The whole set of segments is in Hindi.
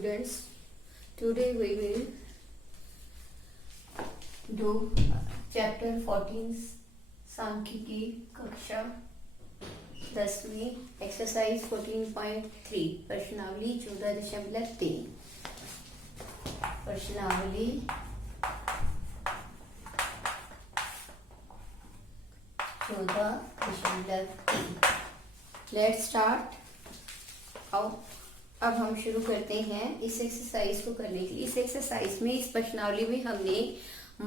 students, today we will do chapter 14 सांख्यिकी कक्षा 10वीं एक्सरसाइज 14.3 प्रश्नावली 14.3 प्रश्नावली 14.3। Let's start. अब हम शुरू करते हैं इस एक्सरसाइज को करने के लिए। इस एक्सरसाइज में, इस प्रश्नावली में हमने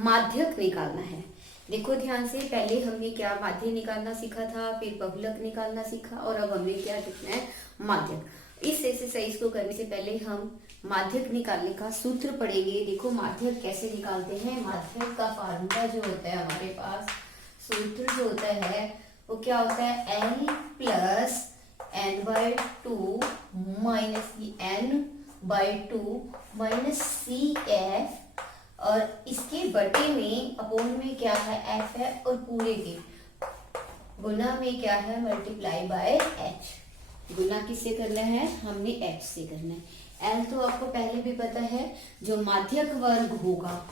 माध्यक निकालना है। देखो ध्यान से, पहले हमने क्या माध्य निकालना सीखा था, फिर बहुलक निकालना सीखा, और अब हमें क्या लिखना है, माध्यक। इस एक्सरसाइज को करने से पहले हम माध्यक निकालने का सूत्र पढ़ेंगे। देखो माध्यक कैसे निकालते हैं। माध्यक का फार्मूला जो होता है हमारे पास, सूत्र जो होता है वो क्या होता है, L plus n/2 minus n/2 minus CF, और इसके बटे में अपोन में क्या है, F है, और पूरे के गुना में क्या है, मल्टीप्लाई बाय H। गुना किससे करना है, हमने H से करना है। L तो आपको पहले भी पता है, जो माध्यक वर्ग होगा,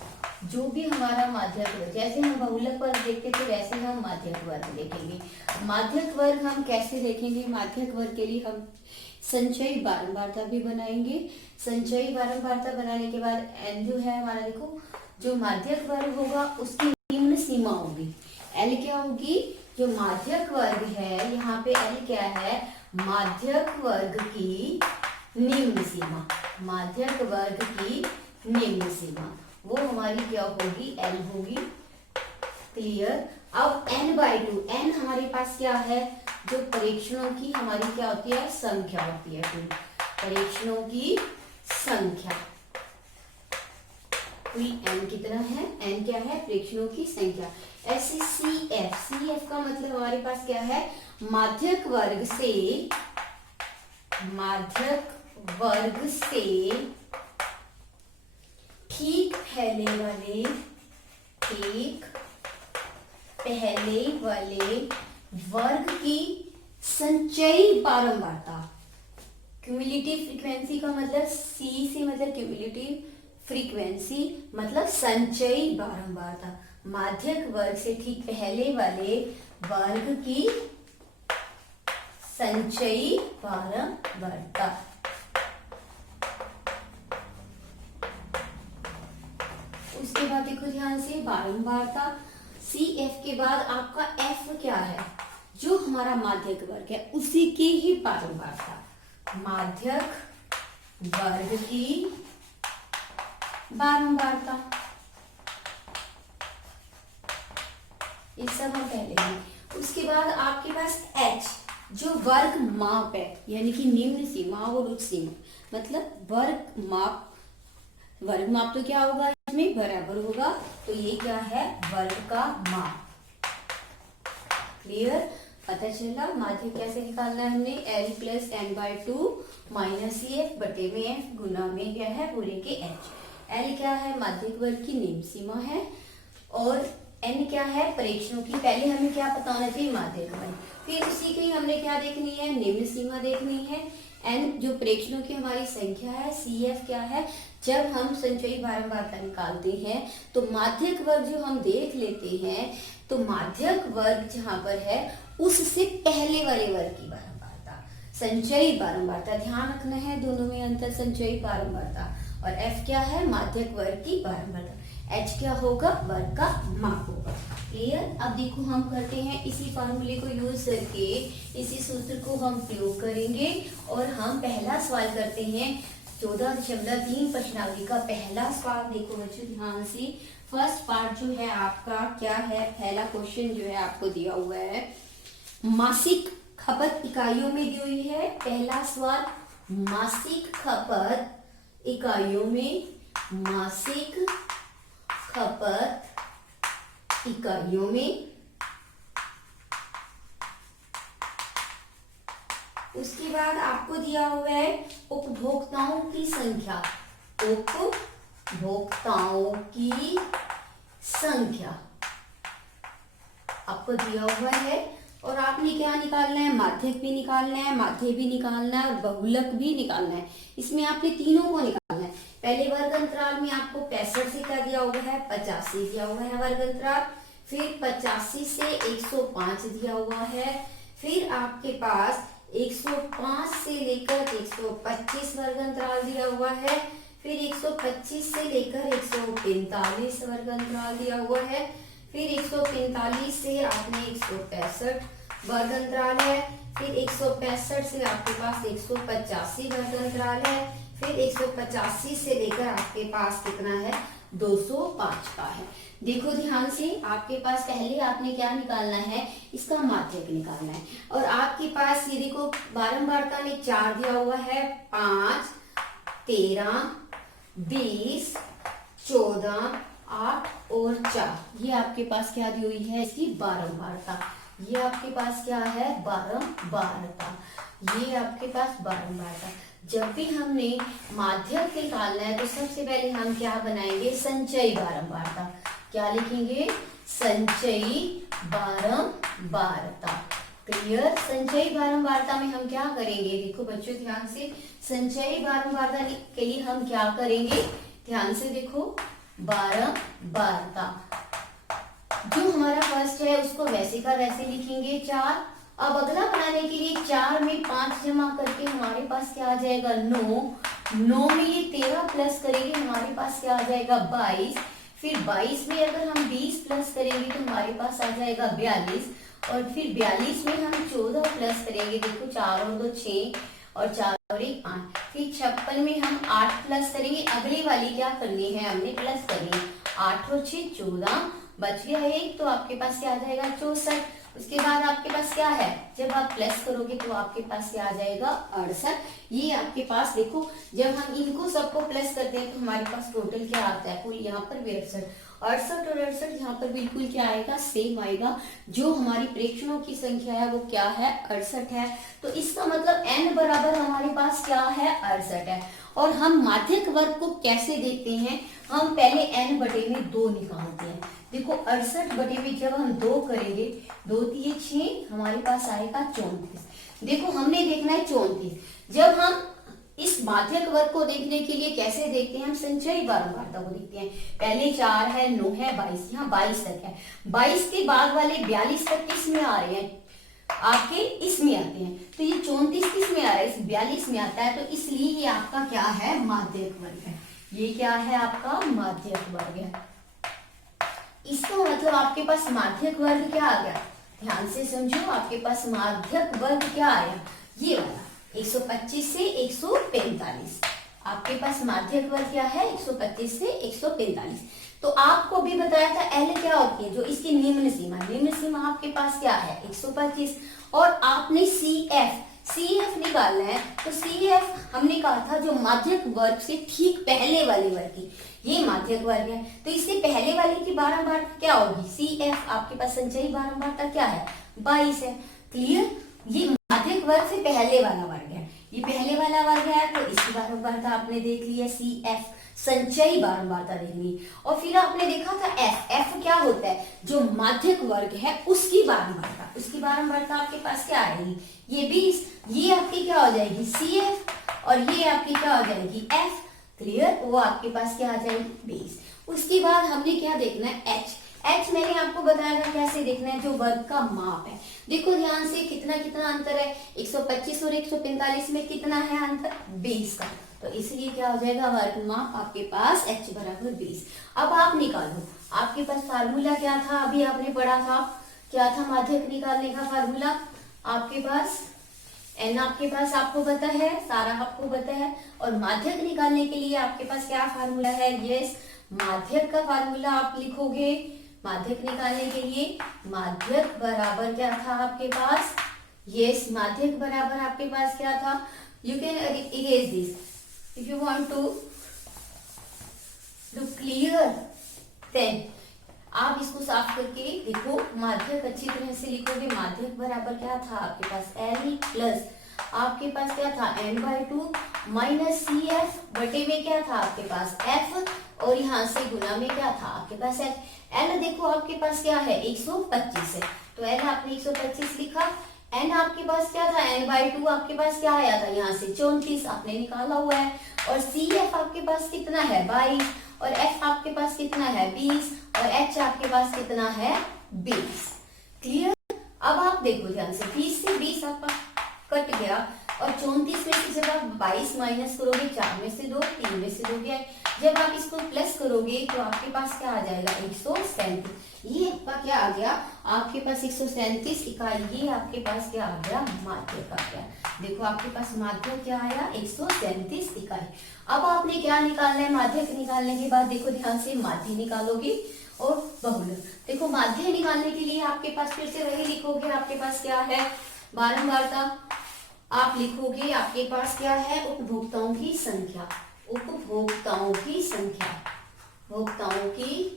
जो भी हमारा माध्यक वर्ग, जैसे हम बहुलक वर्ग देखते थे वैसे हम माध्यक वर्ग देखेंगे। माध्यक वर्ग हम कैसे देखेंगे, माध्यक वर्ग के लिए हम संचयी बारंबारता भी बनाएंगे। संचयी बारंबारता बनाने के बाद n जो है हमारा, देखो जो माध्यक वर्ग होगा उसकी निम्न सीमा होगी। L क्या होगी, जो माध्यक वर्ग है, यहाँ पे L क्या है, माध्यक वर्ग की निम्न सीमा। माध्यक वर्ग की निम्न सीमा वो हमारी क्या होगी, L होगी। क्लियर। अब n/2, n हमारे पास क्या है, जो परीक्षणों की हमारी क्या होती है, संख्या होती है। कुल परीक्षणों की संख्या कुल n कितना है, n क्या है, परीक्षणों की संख्या। ऐसे CF का मतलब हमारे पास क्या है, माध्यक वर्ग से ठीक पहले वाले वर्ग की संचयी बारंबारता। क्यूमुलेटिव फ्रीक्वेंसी का मतलब C से मतलब क्यूमुलेटिव फ्रीक्वेंसी मतलब संचयी बारंबारता। माध्यक वर्ग से ठीक पहले वाले वर्ग की संचयी बारंबारता। उसके बाद देखो ध्यान से, बारंबारता CF के बाद आपका F क्या है, जो हमारा माध्यक वर्ग है उसी की ही बारंबारता। माध्यक वर्ग की बारंबारता, ये सब हम पहले ही। उसके बाद आपके पास H, जो वर्ग माप है, यानी कि निम्न सीमा और उच्च सीमा, मतलब वर्ग माप तो क्या होगा, इसमें बराबर होगा, तो ये क्या है, वर्ग का माप। क्लियर, पता चला माध्यक कैसे निकालना है हमने। L plus n/2 minus CF बटे में F गुना में क्या है, पूरे के H। L क्या है, माध्यक वर्ग की निम्न सीमा है, और n क्या है, परीक्षणों की। पहले हमें क्या पता होना चाहिए, माध्यक वर्ग, फिर उसी की हमने क्या देखनी है, निम्न सीमा देखनी है। n जो प्रेक्षणों की हमारी संख्या है, CF क्या है। जब हम संचयी बारंबारता निकालते हैं तो माध्यक वर्ग जो हम देख लेते हैं, तो माध्यक वर्ग जहां पर है उससे पहले वाले वर्ग की बारंबारता, संचयी बारंबारता। ध्यान रखना है दोनों में अंतर, संचयी बारंबारता, और F क्या है, माध्यक वर्ग की बारंबारता। H क्या होगा, वर्ग का माप होगा। क्लियर। अब देखो हम करते हैं, इसी फार्मूले को यूज करके इसी सूत्र को हम प्रयोग करेंगे, और हम पहला सवाल करते हैं 14.3 प्रश्नावली का पहला सवाल। देखो बच्चों ध्यान से, फर्स्ट पार्ट जो है आपका क्या है, पहला क्वेश्चन जो है आपको दिया हुआ है, मासिक खपत इकाइयों में दी हुई है। पहला सवाल, मासिक खपत इकाइयों में, मासिक खपत इकाइयों में। उसके बाद आपको दिया हुआ है उपभोक्ताओं की संख्या। उपभोक्ताओं की संख्या आपको दिया हुआ है। और आपने क्या निकालना है, माध्यक भी निकालना है, माध्य भी निकालना है और बहुलक भी निकालना है। इसमें आपने तीनों को निकालना है। पहले वर्ग अंतराल में आपको 65 से क्या दिया हुआ है, 85 दिया हुआ है वर्ग अंतराल। फिर 85 से 105 दिया हुआ है। फिर आपके पास 105 से लेकर 125 वर्ग अंतराल दिया हुआ है। फिर 125 से लेकर 145 वर्ग अंतराल दिया हुआ है। फिर 145 से आपने 165 वर्ग अंतराल है। फिर 165 से आपके पास 185 वर्ग अंतराल है। फिर 185 से लेकर आपके पास कितना है, 205 का है। देखो ध्यान से, आपके पास पहले आपने क्या निकालना है, इसका माध्यक निकालना है। और आपके पास ये देखो बारंबारता में 4 दिया हुआ है, 5, 13, 20, 14, 8 और 4। ये आपके पास क्या दी हुई है, इसकी बारंबारता। ये आपके पास क्या है, बारंबारता। ये आपके पास बारंबारता। जब भी हमने माध्यक निकालना है तो सबसे पहले हम क्या बनाएंगे, संचयी बारंबारता। क्या लिखेंगे, संचयी बारंबारता। क्लियर। संचयी बारंबारता में हम क्या करेंगे, देखो बच्चों ध्यान से, संचयी बारंबारता के लिए हम क्या करेंगे, ध्यान से देखो, बारंबारता जो हमारा फर्स्ट है उसको वैसे का वैसे लिखेंगे 4। अब अगला बनाने के लिए 4 में 5 जमा करके हमारे पास क्या आ जाएगा, 9 में ये 13 प्लस करेंगे, हमारे पास क्या आ जाएगा, 22। फिर 22 में अगर हम 20 प्लस करेंगे तो हमारे पास आ जाएगा 42। और फिर 42 में हम 14 प्लस करेंगे, देखो 4 और 2 6 और 4 और 1 8। फिर 56 में हम 8 प्लस करेंगे, अगली वाली क्या करनी है, हमने प्लस करनी है। 8 और 6 14, बच गया 1, तो आपके पास क्या आ जाएगा, 64। उसके बाद आपके पास क्या है, जब आप प्लस करोगे तो आपके पास क्या आ जाएगा, 68। ये आपके पास देखो, जब हम इनको सबको प्लस करते हैं तो हमारे पास टोटल क्या आता है, कुल यहाँ पर 68। 68 और 68 यहाँ पर बिल्कुल क्या आएगा, सेम आएगा। जो हमारी प्रेक्षणों की संख्या है वो क्या है, 68 है। तो इसका मतलब n बराबर हमारे पास क्या है, 68 है। और हम माध्यक वर्ग को कैसे देखते हैं, हम पहले n बटे में 2 निकालते हैं। देखो 68 बटे में जब हम 2 करेंगे, 2 3 6, हमारे पास आएगा 34। देखो हमने देखना है 34। जब हम इस माध्यक वर्ग को देखने के लिए कैसे देखते हैं, हम संचयी बारंबारता को देखते हैं। पहले 4 है, 9 है, 22, यहाँ 22 तक है। 22 के बाद वाले 42 तक किस में आ रहे हैं, आपके इसमें आते हैं। तो ये 34 किस में आ रहा है, इस 42 में आता है। तो इसलिए ये आपका क्या है, माध्यक वर्ग है। ये क्या है, आपका माध्यक वर्ग है। इसका मतलब आपके पास माध्यक वर्ग क्या आ गया, ध्यान से समझो, आपके पास माध्यक वर्ग क्या आया, ये वाला 125 से 145। आपके पास माध्यक वर्ग क्या है, 125 से 145। तो आपको भी बताया था एल क्या होती है, जो इसकी निम्न सीमा आपके पास क्या है, 125। और आपने CF निकालना है। तो CF हमने कहा था जो माध्यक वर्ग से ठीक पहले वाले वर्ग की, ये माध्यक वर्ग है। तो इससे पहले वाले की बारंबारता क्या होगी, CF। आपके पास संचयी बारंबारता क्या है, 22 है। क्लियर। ये माध्यक वर्ग से पहले वाला वर्ग है, ये पहले वाला वर्ग है। तो इसकी बारंबारता आपने देख ली है, CF संचयी बारंबारता देखनी। और फिर आपने देखा था F क्या होता है, जो माध्यक वर्ग है उसकी बारंबारता। उसकी बारंबारता आपके पास क्या आएगी, ये 20। ये आपकी क्या हो जाएगी, CF। और ये आपकी क्या हो जाएगी, F। क्लियर। वो आपके पास क्या आ जाएगी, 20। उसके बाद हमने क्या देखना है, H मैंने आपको बताया था कैसे देखना है, जो वर्ग का माप है। देखो ध्यान से, कितना कितना अंतर है, 125 और 145 में कितना है अंतर, 20 का। तो इसलिए क्या हो जाएगा, वर्ग माप आपके पास H बराबर 20। अब आप निकालो, आपके पास फार्मूला क्या था, अभी आपने पढ़ा था, क्या था माध्यक निकालने का फार्मूला, आपके पास n आपके पास आपको पता है, सारा आपको पता है। और माध्यक निकालने के लिए आपके पास क्या फार्मूला है, यस, माध्यक का फार्मूला आप लिखोगे। माध्यक निकालने के लिए माध्यक बराबर क्या था आपके पास, यस, माध्यक बराबर आपके पास क्या था, you can erase this if you want to do clear, then आप इसको साफ करके देखो, माध्यक अच्छी तरह से लिखोगे। माध्यक बराबर क्या था आपके पास, L प्लस आपके पास क्या था, n/2 माइनस CF बटे में क्या था आपके पास F, और यहाँ से गुना में क्या था आपके पास H। L देखो आपके पास क्या है, 125 है। तो n आपने 125 लिखा। n आपके पास क्या था, n/2 आपके पास क्या आया था, यहाँ से 34 आपने निकाला हुआ है। और CF आपके पास कितना है 22, और F आपके पास कितना है 20, और H आपके पास कितना है 20। क्लियर। अब आप देखो ध्यान से, 20 से 20 आपका कट गया, और 34 में से जब आप 22 माइनस करोगे, 4 में से 2, 3 में से 2 गया, जब आप इसको प्लस करोगे तो आपके पास क्या आ जाएगा 137। ये आपका क्या आ गया, आपके पास 137 इकाई, ये आपके पास क्या आ गया, माध्य का गया। देखो आपके पास माध्य क्या आया 137 इकाई। अब आपने क्या निकालना है, माध्यक निकालने के बाद देखो ध्यान से, माध्य निकालोगे और बहुलक। देखो माध्य निकालने के लिए आपके पास फिर से वही लिखोगे, आपके पास क्या है बारंबारता, आप लिखोगे आपके पास क्या है उपभोक्ताओं की संख्या, उपभोक्ताओं की संख्या, भोक्ताओं की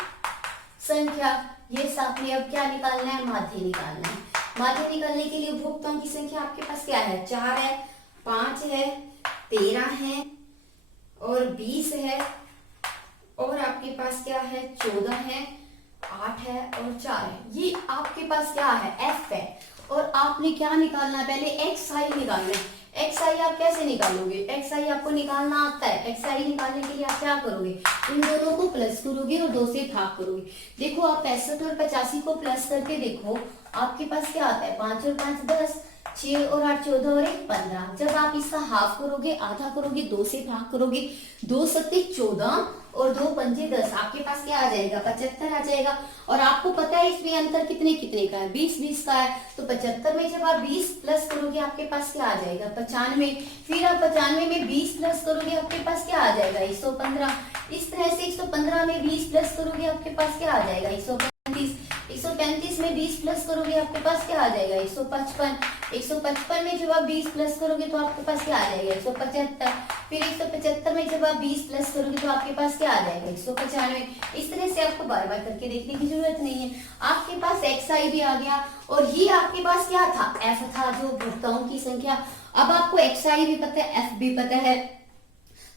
संख्या। ये साथ में अब क्या निकालना है, माध्य निकालना है। माध्य निकालने के लिए उपभोक्ताओं की संख्या आपके पास क्या है, 4 है, 5 है, 13 है और 20 है, और आपके पास क्या है 14 है, 8 है और 4 है। ये आपके पास क्या है F है। और आपने क्या निकालना है, पहले XI निकालना है। XI आप कैसे निकालोगे, XI आपको निकालना आता है। XI निकालने के लिए आप क्या करोगे, इन दोनों को प्लस करोगे और 2 से भाग करोगे। देखो आप 65 और 85 को प्लस करके देखो, आपके पास क्या आता है 5 और 5 10, 6 और 8 14 और 1 15। जब आप इसका हाफ करोगे, आधा करोगे, 2 से भाग करोगे, 2 सत्ते 14 और 2 पंजे 10, आपके पास क्या आ जाएगा 75 आ जाएगा। और आपको पता है इसमें अंतर कितने कितने का है, 20 20 का है। तो 75 में जब आप 20 प्लस करोगे आपके पास क्या आ जाएगा 95। फिर आप 95 में 20 प्लस करोगे आपके पास क्या आ जाएगा 115। इस तरह से 115 में 20 प्लस करोगे आपके पास क्या आ जाएगा 135। 135 में 20 प्लस करोगे आपके पास क्या आ जाएगा 155। 155 में जब आप 20 प्लस करोगे तो आपके पास क्या आ जाएगा 175। फिर 175 में जब आप 20 प्लस करोगे तो आपके पास क्या आ जाएगा 195। इस तरह से आपको बार बार करके देखने की जरूरत नहीं है। आपके पास XI भी आ गया, और ये आपके पास क्या था F था, जो भोक्ताओं की संख्या। अब आपको XI भी पता है, F भी पता है,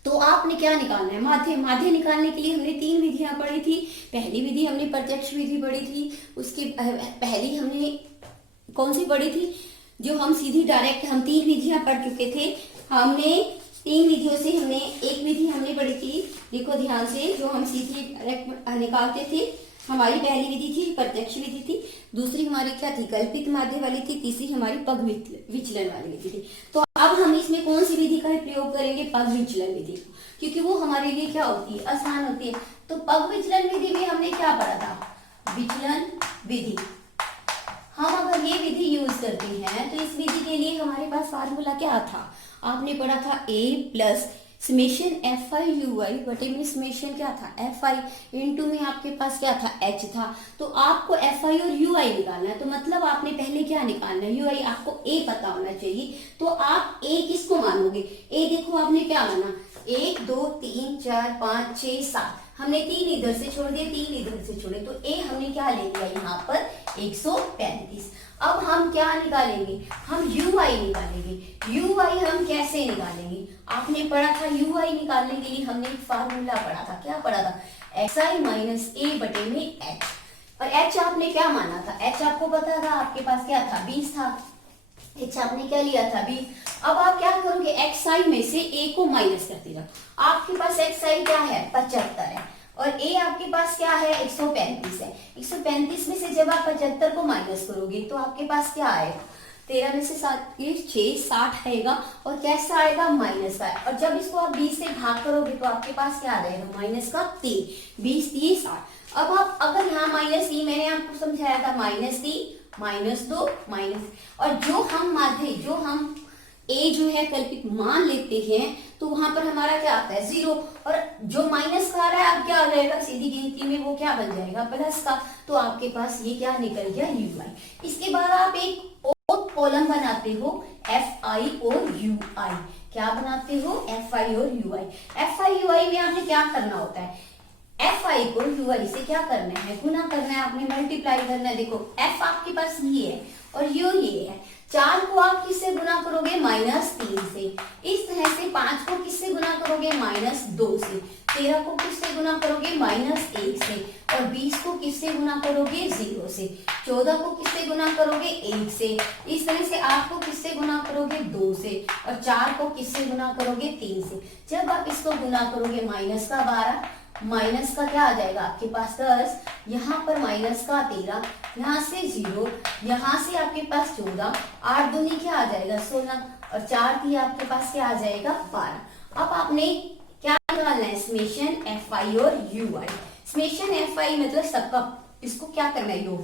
तो आपने क्या निकालना है माध्य। माध्य निकालने के लिए हमने 3 विधियां पढ़ी थी। पहली विधि हमने प्रत्यक्ष विधि पढ़ी थी, उसकी पहली हमने कौन सी पढ़ी थी, जो हम सीधी डायरेक्ट, हम 3 विधियां पढ़ चुके थे। हमने 3 विधियों से हमने एक विधि हमने पढ़ी थी, देखो ध्यान से, जो हम सीधी डायरेक्ट निकालते थे। हमारी पहली विधि थी प्रत्यक्ष विधि थी, दूसरी हमारी क्या थी कल्पित माध्य वाली थी, तीसरी हमारी पग विचलन वाली विधि थी। तो अब हम इसमें कौन सी विधि का प्रयोग करेंगे, पग विचलन विधि, क्योंकि वो हमारे लिए क्या होती है आसान होती है। तो पग विचलन विधि में हमने क्या पढ़ा था, विचलन विधि। हम अगर ये विधि यूज करते हैं तो इस विधि के लिए हमारे पास फार्मूला क्या था, आपने पढ़ा था A प्लस समेशन FI/UI बटे में समेशन क्या था FI, इनटू में आपके पास क्या था H था। तो आपको FI और UI निकालना है, तो मतलब आपने पहले क्या निकालना है UI, आपको A पता होना चाहिए। तो आप A किसको मानोगे, A देखो आपने क्या माना 1 2 3 4 5 6 7, हमने 3 इधर से छोड़ दिए, 3 इधर से छोड़े, तो A हमने क्या ले लिया यहाँ पर 135। अब हम क्या निकालेंगे, हम UI निकालेंगे। UI हम कैसे निकालेंगे, आपने पढ़ा था UI निकालने के लिए हमने एक फार्मूला पढ़ा था, क्या पढ़ा था XI माइनस A बटे में H। और H आपने क्या माना था, H आपको पता था, आपके पास क्या था 20 था, H आपने क्या लिया था 20। अब आप क्या करोगे XI में से A को माइनस करते जाओ, आपके पास XI क्या है 75 है, और A आपके पास क्या है 135 है। 135 में से जब आप 75 को माइनस करोगे तो आपके पास क्या आएगा 13 में से 7 ये 6 60 आएगा, और कैसा आएगा माइनस का। और जब इसको आप 20 से भाग करोगे तो आपके पास क्या आ जाएगा माइनस का 3, 20 3 60। अब आप अगर यहाँ माइनस 3 मैंने आपको समझाया था -3 -2 माइनस, और जो हम माध्य जो हम A जो है कल्पित मान लेते हैं तो वहां पर हमारा क्या आता है 0, और जो माइनस का आ रहा है अब क्या आ जाएगा सीधी गिनती में वो क्या बन जाएगा प्लस का। तो आपके पास ये क्या निकल गया UI। इसके बाद आप एक और कॉलम बनाते हो FI और UI, क्या बनाते हो FI और UI। FI UI में आपने क्या करना होता है, FI को UI से क्या करना है गुना करना है, आपने मल्टीप्लाई करना है। देखो F आपके पास ये है और ये है, 4 को आप किससे गुना करोगे -3 से, इस तरह से 5 को किससे गुना करोगे -2 से, 13 को किससे गुना करोगे -1 से, और 20 को किससे गुना करोगे 0 से, 14 को किससे गुना 1 से। इस तरह से 8 को किससे गुना करोगे 2 से, और 4 को किससे गुना करोगे 3 से। जब आप इसको गुना करोगे माइनस का 12, माइनस का क्या आ जाएगा आपके पास 10, यहाँ पर माइनस का 13, यहाँ से 0, यहाँ से आपके पास 14, 8 दूनी क्या आ जाएगा 16, और 4 थी आपके पास क्या आ जाएगा 12। अब आपने क्या निकालना है समेशन fi और ui। समेशन fi मतलब सबका इसको क्या करना है योग,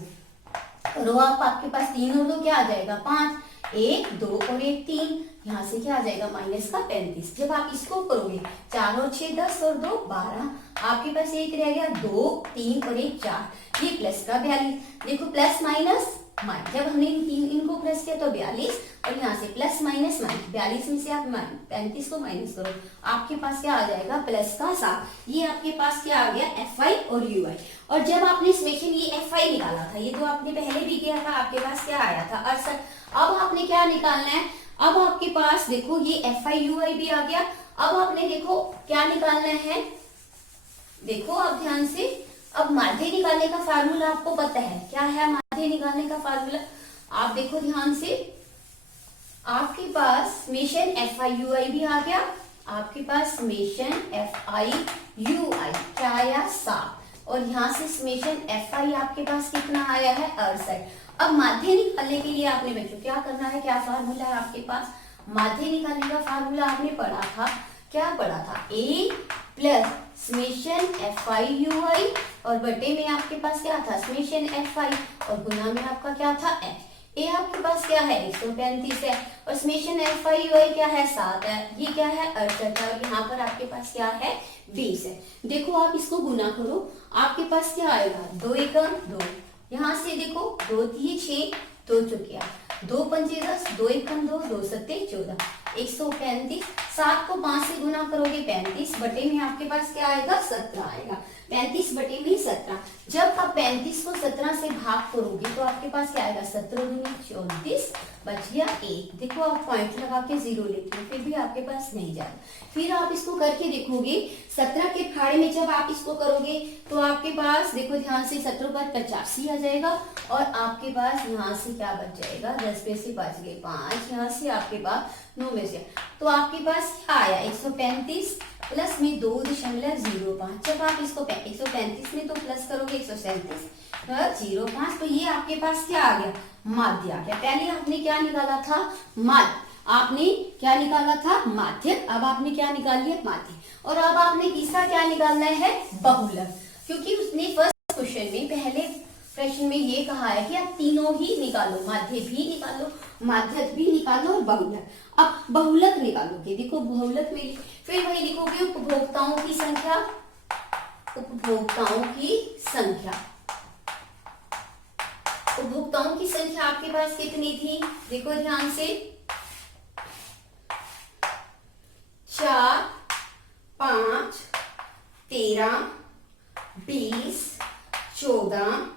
रो आप आपके पास 3 और 2 क्या आ जाएगा 5, 1 2 और 1 3, यहाँ से क्या आ जाएगा माइनस का 35। जब आप इसको करोगे 4 और 6 10 और 2 12, आपके पास एक रह गया 2 3 और 1 4, ये प्लस का 42। देखो प्लस माइनस माइनस, जब हमने इनको प्लस किया तो 42, और यहाँ से प्लस माइनस माइनस, 42 में से आप 35 को माइनस करो, आपके पास क्या आ जाएगा प्लस का 7। ये आपके पास क्या आ गया fi और ui। और जब आपने समेशन ये fi निकाला था, ये तो आपने पहले भी किया था, आपके पास क्या आया था 68। अब आपने क्या निकालना है, अब आपके पास देखो ये fi ui भी आ गया। अब आपने देखो क्या निकालना है, देखो अब ध्यान से, अब माध्य निकालने का फार्मूला आपको पता है, क्या है माध्य निकालने का फार्मूला, आप देखो ध्यान से, आपके पास समेशन fi ui भी आ गया, आपके पास समेशन fi ui क्या आया 7, और यहाँ से समेशन fi आपके पास कितना आया है 68। अब माध्य निकालने के लिए आपने बच्चों क्या करना है, क्या फार्मूला है आपके पास, माध्य निकालने का फार्मूला आपने पढ़ा था, क्या पढ़ा था a plus summation fi ui, और बटे में आपके पास क्या था समेशन fi, और गुना में आपका क्या था f। ए आपके पास क्या है 135 है, और समेशन fi ui क्या है 7 है, ये क्या है 68 है, और यहाँ पर आपके पास क्या है 20 है। देखो आप इसको गुना करो, आपके पास क्या आएगा 2 एकम 2, यहाँ से देखो 2 3 6 2 चुकिया, 2 पंजे 10, 2 एकम 2, 2 सत्ते 14, 135। 7 को 5 से गुना करोगे 35, बटे में आपके पास क्या आएगा 17 आएगा, 35 बटे में 17। जब आप 35 को 17 से भाग करोगे तो आपके पास क्या आएगा 17 दूनी 34, बच गया 1। देखो आप पॉइंट लगा के 0 लेते हो, फिर भी आपके पास नहीं जाएगा। फिर आप इसको करके देखोगे 17 के फाड़े में जब आप इसको करोगे तो आपके पास देखो ध्यान से 17 पर 85 आ जाएगा, और आपके पास यहाँ से क्या बच जाएगा 10 में से बच गए 5, यहाँ से आपके पास 9 में से, तो आपके पास क्या आया 135 प्लस में 2.05। जब आप इसको 135 में तो प्लस करोगे 137.05, तो ये आपके पास क्या आ गया माध्य आ गया। पहले आपने क्या निकाला था माध्य, आपने क्या निकाला था माध्य, अब आपने क्या निकाल लिया माध्य, और अब आपने तीसरा क्या निकालना है बहुलक, क्योंकि उसने फर्स्ट क्वेश्चन में पहले प्रश्न में ये कहा है कि आप तीनों ही निकालो, माध्य भी निकालो, माध्यक भी निकालो और बहुलक। अब बहुलक निकालोगे, देखो बहुलक में फिर वही लिखोगे उपभोक्ताओं की संख्या, उपभोक्ताओं की संख्या, उपभोक्ताओं की संख्या आपके पास कितनी थी, देखो ध्यान से 4 5 13 20 14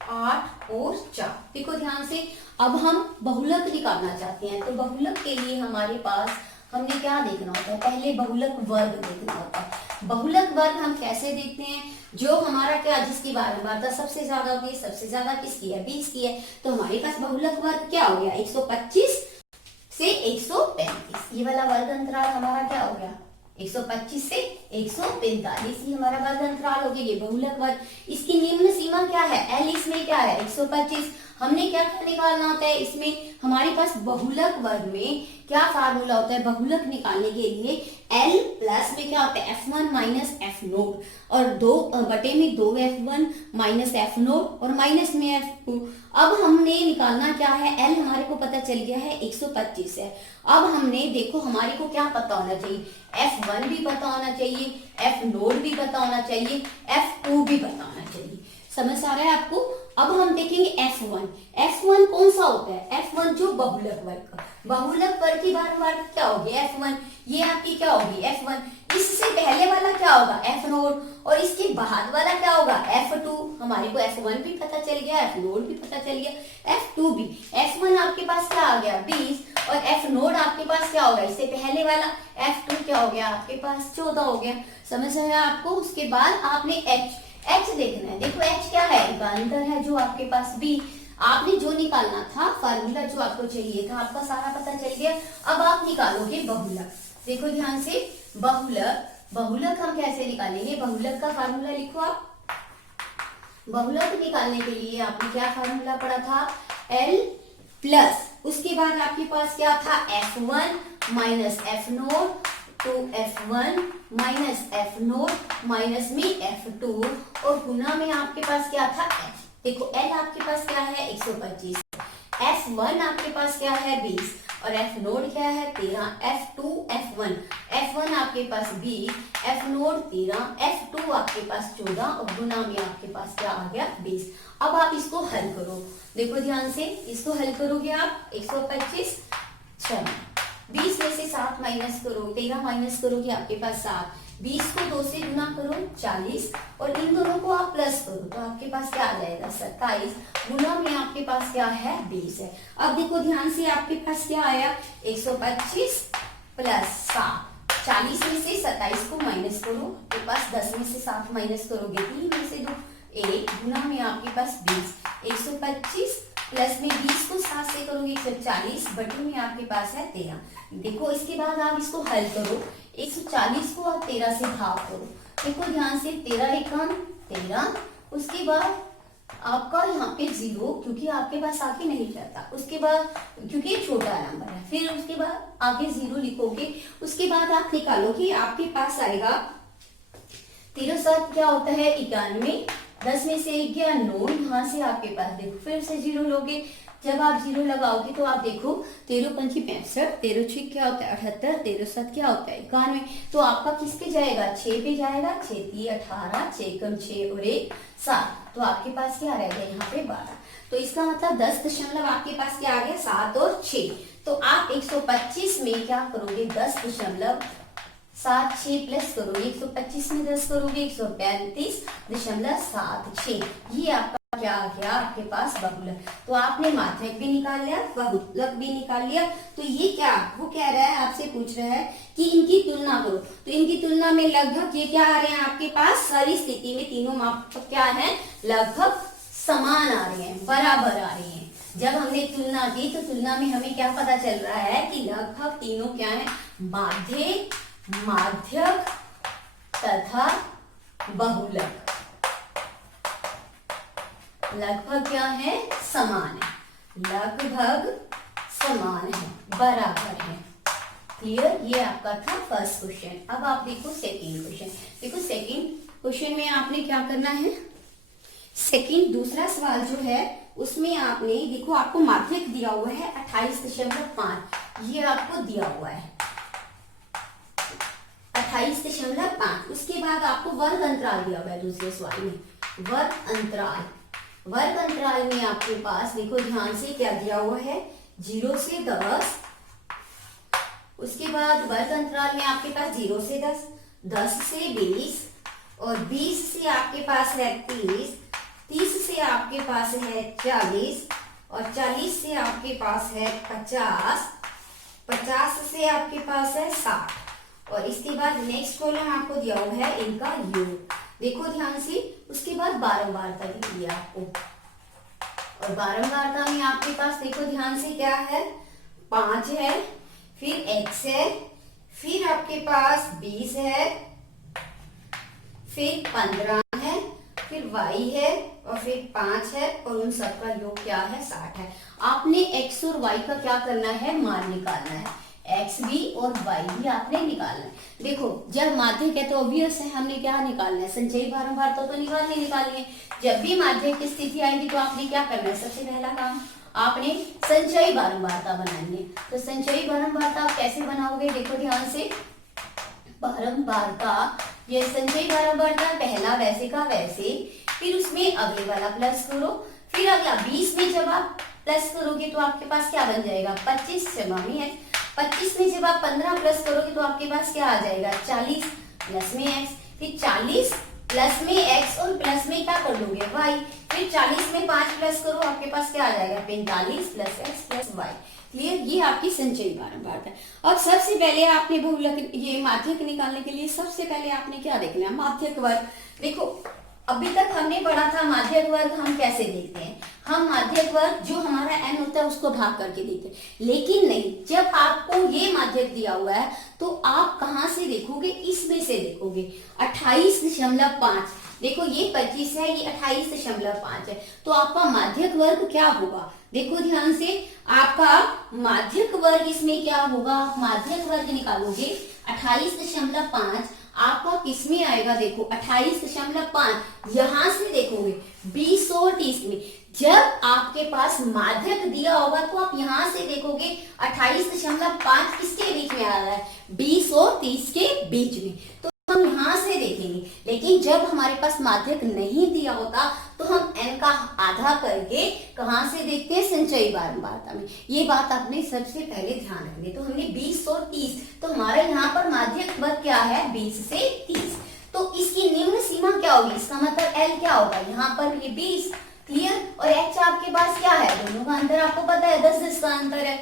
8 और 4। देखो ध्यान से, अब हम बहुलक निकालना चाहते हैं, तो बहुलक के लिए हमारे पास हमने क्या देखना होता है, पहले बहुलक वर्ग देखना होता है। बहुलक वर्ग हम कैसे देखते हैं, जो हमारा क्या जिसकी बारंबारता सबसे ज्यादा होती है, सबसे ज्यादा किसकी है 20 की है, तो हमारे पास बहुलक वर्ग क्या हो गया 125 से 135, ये वाला वर्ग अंतराल हमारा क्या हो गया 125 से 145, ये हमारा वर्ग अंतराल हो गया, ये बहुलक वर्ग। इसकी निम्न सीमा क्या है L, इसमें क्या है 125। हमने क्या निकालना होता है इसमें, हमारे पास बहुलक वर्ग में क्या फार्मूला होता है बहुलक निकालने के लिए, L प्लस में क्या होता है F1 माइनस एफ नोट, और 2 बटे में 2F1 माइनस एफ नोट, और माइनस में F2। अब हमने निकालना क्या है, L हमारे को पता चल गया है 125 है। अब हमने देखो हमारे को क्या पता होना चाहिए, F1 भी पता होना चाहिए, F नोट भी पता होना चाहिए, F2 भी पता होना चाहिए। समझ आ रहा है आपको। अब हम देखेंगे F1, F1 कौन सा होता है, F1 जो बहुलक वर्ग का, बहुलक वर्ग की बारंबारता क्या होगी F1, ये आपकी क्या होगी F1। इससे पहले वाला क्या होगा F नोट, और इसके बाद वाला क्या होगा F2। हमारे को F1 भी पता चल गया, F नोट भी पता चल गया, F2 भी। F1 आपके पास क्या आ गया 20, और F नोट आपके पास क्या होगा इससे पहले वाला F2 क्या हो गया आपके पास 14 हो गया। समझ आया आपको। उसके बाद आपने H देखना है, देखो H क्या है, एकांतर है जो आपके पास B। आपने जो निकालना था फार्मूला जो आपको चाहिए था आपका सारा पता चल गया। अब आप निकालोगे बहुलक। देखो ध्यान से, बहुलक, बहुलक हम कैसे निकालेंगे? बहुलक का फार्मूला लिखो आप। बहुलक निकालने के लिए आपने क्या फार्मूला पढ़ा था? L प्लस, उसके बाद आपके पास क्या था? F1 minus F naught two F1 minus F naught minus में F2 और गुना में आपके पास क्या था? F। देखो L आपके पास क्या है? 125, F1 आपके पास क्या है? 20 और F नोट क्या है? 13, F2 F1, F1 आपके पास 20, F नोट 13, F2 आपके पास 14 और गुना में आपके पास क्या आ गया? 20। अब आप इसको हल करो, देखो ध्यान से, इसको हल करोगे आप 125, चलो 20 में से 7 माइनस करो, 13 माइनस करोगे आपके पास 7, 20 को 2 से गुना करो 40 और इन दोनों को आप प्लस करो तो आपके पास क्या आ जाएगा? 27, गुना में आपके पास क्या है? 20 है। अब देखो ध्यान से, आपके पास क्या आया? 125 प्लस 7, 40 में से 27 को माइनस करो, आपके पास 10 में से 7 माइनस करोगे 3 में से 2 1, गुना में आपके पास 20, 125 प्लस में 20 को 7 से करोगे 140, बटे में आपके पास है 13। देखो इसके बाद आप इसको हल करो, 140 को आप 13 से भाग करो। देखो ध्यान से, 13 एकम 13, उसके बाद आपका यहाँ पे 0 क्योंकि आपके पास आगे नहीं जाता, उसके बाद क्योंकि ये छोटा नंबर है, फिर उसके बाद आगे 0 लिखोगे, उसके बाद आप निकालोगे, आपके पास आएगा 13 7 क्या होता है? 91, 10 में से 1 गया 9, यहाँ से आपके पास देखो फिर से 0 लोगे, जब आप 0 लगाओगे तो आप देखो 13 पंची 65, 13 6 क्या होता है? 78, 13 7 क्या होता है? 91, तो आपका किस पे जाएगा? 6 पे जाएगा, 6 3 18, 6 कम 6 और 1 7, तो आपके पास क्या रहेगा यहाँ पे? 12। तो इसका मतलब 10 दशमलव आपके पास क्या आ गया? 7 और 6। तो आप 125 में क्या करोगे? 10.7 6 प्लस करोगे, 125 में 10 करोगे 135.76, ये आपका क्या आ गया? आपके पास बहुलक। तो आपने माध्यक भी निकाल लिया, बहुलक भी निकाल लिया। तो ये क्या, वो कह रहा है, आपसे पूछ रहा है कि इनकी तुलना करो, तो इनकी तुलना में लगभग ये क्या आ रहे हैं आपके पास? सारी स्थिति में तीनों माप क्या है? लगभग समान आ रहे हैं, बराबर आ रहे हैं। जब हमने तुलना की तो तुलना में हमें क्या पता चल रहा है कि लगभग तीनों क्या है? माध्यक, माध्यक तथा बहुलक लगभग क्या है? समान है, लगभग समान है, बराबर है। क्लियर? ये आपका था फर्स्ट क्वेश्चन। अब आप देखो सेकंड क्वेश्चन। देखो सेकंड क्वेश्चन में आपने क्या करना है? सेकंड दूसरा सवाल जो है उसमें आपने देखो, आपको माध्यक दिया हुआ है 28.5, ये आपको दिया हुआ है 28.5। उसके बाद आपको वर्ग अंतराल दिया हुआ है दूसरे सवाल में, वर्ग अंतराल। वर्ग अंतराल में आपके पास देखो ध्यान से क्या दिया हुआ है? 0 से 10, उसके बाद वर्ग अंतराल में आपके पास 0 से 10, 10 से 20 और 20 से आपके पास है 30, 30 से आपके पास है 40 और 40 से आपके पास है 50, 50 से आपके पास है 60 और इसके बाद नेक्स्ट कॉलम आपको दिया हुआ है इनका योग। देखो ध्यान से, उसके बाद बारंबारता दी है आपको और बारंबारता में आपके पास देखो ध्यान से क्या है? 5 है, फिर x है, फिर आपके पास 20 है, फिर 15 है, फिर y है और फिर 5 है और उन सबका योग क्या है? 60 है। आपने x और y का क्या करना है? मान निकालना है, x भी और y भी आपने निकालना है। देखो जब माध्यक है तो ऑब्वियस है हमने क्या निकालना है? संचयी बारंबारता तो निकालनी है। जब भी माध्यक की स्थिति आएगी तो आपने क्या करना है? सबसे पहला काम आपने संचयी बारंबारता बनानी है। तो संचयी बारंबारता आप कैसे बनाओगे? देखो ध्यान से, बारंबारता, ये संचयी बारंबारता पहला वैसे का वैसे, फिर उसमें अगले वाला प्लस करो, फिर अगला 20 में जब आप प्लस करोगे तो आपके पास क्या बन जाएगा? 25 जमा में है, 25 में जब आप 15 प्लस करोगे तो आपके पास क्या आ जाएगा? 40 प्लस में x, फिर 40 प्लस में x और प्लस में क्या कर लोगे? y, फिर 40 में 5 प्लस करो आपके पास क्या आ जाएगा? 45 plus x plus y। Clear? ये आपकी संचयी बारंबारता है। और सबसे पहले आपने बहुलक ये माध्यक निकालने के लिए सबसे पहले आपने क्या देखना है? माध्यक वर्ग। देखो अभी तक हमने पढ़ा था माध्यक वर्ग हम कैसे देखते हैं? हम माध्यक वर्ग जो हमारा n होता है उसको भाग करके देखते हैं, लेकिन नहीं, जब आपको ये माध्यक दिया हुआ है तो आप कहां से देखोगे, इसमें से देखोगे। 28.5, देखो ये 25 है, ये 28.5 है, तो आपका माध्यक वर्ग क्या होगा, देखो ध्यान से, आपका माध्यक वर्ग इसमें क्या होगा, माध्यक वर्ग निकालोगे 28.5, आपका किसमें आएगा, देखो 28.5, यहां से देखोगे 20 और 30 में। जब आपके पास माध्यक दिया होगा तो आप यहां से देखोगे 28.5 किसके बीच में आ रहा है, 20 और 30 के बीच में, तो हम यहां से देखेंगे। लेकिन जब हमारे पास माध्यक नहीं दिया होता तो हम n का आधा करके कहां से देखते हैं, संचयी बारंबारता में। ये बात आपने सबसे पहले ध्यान रखनी। तो हमने 20 और 30, तो हमारा यहाँ पर माध्यक वर्ग क्या है, 20 से 30, तो इसकी निम्न सीमा क्या होगी, इसका मतलब l क्या होगा, यहाँ पर ये 20, क्लियर, और h आपके पास क्या है, दोनों का अंतर आपको पता है, 10 का अंतर है,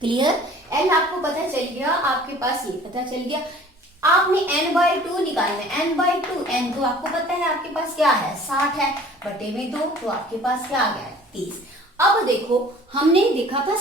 क्लियर। l आपको पता चल गया, आपके पास ये पता चल गया। आपने n/2 निकालना है, n/2, n तो आपको पता है आपके पास क्या है, 60 है, बटे में 2, तो आपके पास क्या आ गया, 30। अब देखो हमने देखा था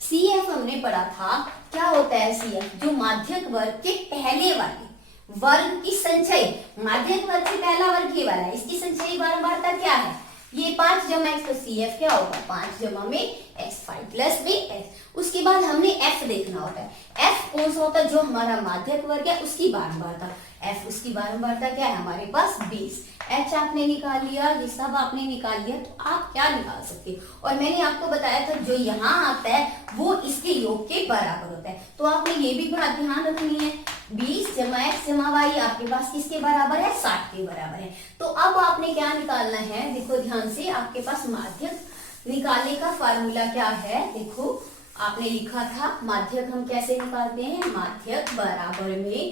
CF हमने पढ़ा था, क्या होता है CF, जो माध्यक वर्ग के पहले वाले वर्ग की संचयी, माध्यक वर्ग से पहला वर्ग ये वाला है, इसकी संचयी बारंबारता क्या है, ये 5 जमा x, तो CF क्या होगा, 5 जमा में x, 5 प्लस में x। उसके बाद हमने f देखना होता है, f कौन सा होता है, जो हमारा माध्यक वर्ग है उसकी बारंबारता, f उसकी बारंबारता क्या है हमारे पास 20। h आपने निकाल लिया, ये सब आपने निकाल लिया, तो आप क्या निकाल सकते हो, और मैंने आपको बताया था जो यहाँ आता है वो इसके योग के बराबर होता है। तो आपने ये भी बात ध्यान रखनी है, 20 जमा x जमा y आपके पास किसके बराबर है, 60 के बराबर है। तो अब आपने क्या निकालना है, देखो ध्यान से, आपके पास माध्यक निकालने का फार्मूला क्या है, देखो आपने लिखा था माध्यक हम कैसे निकालते हैं, माध्यक बराबर में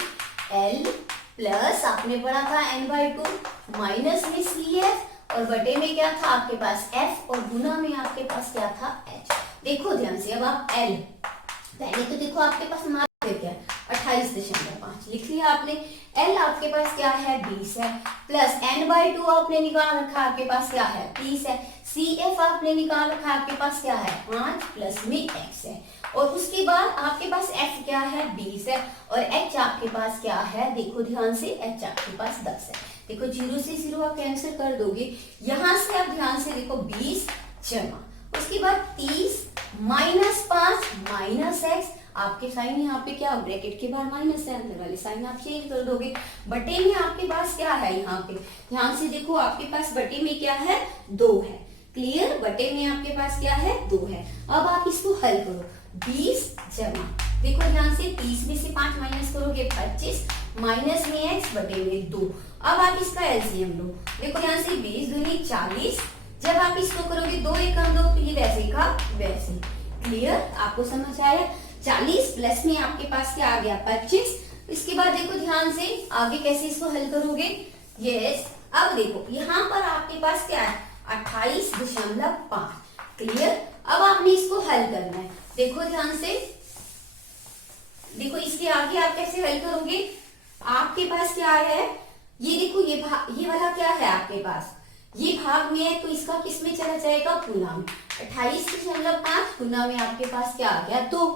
L प्लस आपने पढ़ा था n/2 माइनस में CF और बटे में क्या था आपके पास F और गुना में आपके पास क्या था H। देखो ध्यान से, अब आप L, पहले तो देखो आपके पास माध्यक क्या है 28.5 लिख लिया आपने, L आपके पास क्या है 20 है, प्लस n/2 आपने निकाल रखा आपके पास क्या है 30 है, CF आपने निकाल रखा आपके पास क्या है 5 प्लस में x है, और उसके बाद आपके पास f क्या है 20 है, और h आपके पास क्या है, देखो ध्यान से, h आपके पास 10 है। देखो 0 से 0 आप कैंसिल कर दोगे, यहां से आप ध्यान से देखो 20 जमा, उसके बाद 30 माइनस 5 माइनस x, आपके साइन यहाँ पे क्या ब्रैकेट के बाहर माइनस है, अंदर वाले साइन आप चेंज कर दोगे। बटे में आपके पास क्या है, यहाँ पे ध्यान से देखो आपके पास बटे में क्या है 2 है, क्लियर, बटे में आपके पास क्या है 2 है। अब आप इसको हल करो, 20 जमा, देखो ध्यान से 30 में से 5 माइनस करोगे 25 माइनस में x बटे में 2। अब आप इसका एलसीएम लो, देखो ध्यान से 20 दूनी 40, जब आप इसको करोगे 2 एकम 2, तो ये वैसे का वैसे, क्लियर, आपको समझ आया। 40 प्लस में आपके पास क्या आ गया 25। इसके बाद देखो ध्यान से आगे कैसे इसको हल करोगे, यस, अब देखो यहाँ पर आपके पास क्या है 28.5, क्लियर। अब आपने इसको हल करना है, देखो ध्यान से, देखो इसके आगे आप कैसे हल करोगे, आपके पास क्या है, ये देखो ये वाला क्या है आपके पास, ये भाग में है, तो इसका किस में चला जाएगा, गुना में, 28.5 गुना में आपके पास क्या आ गया 2।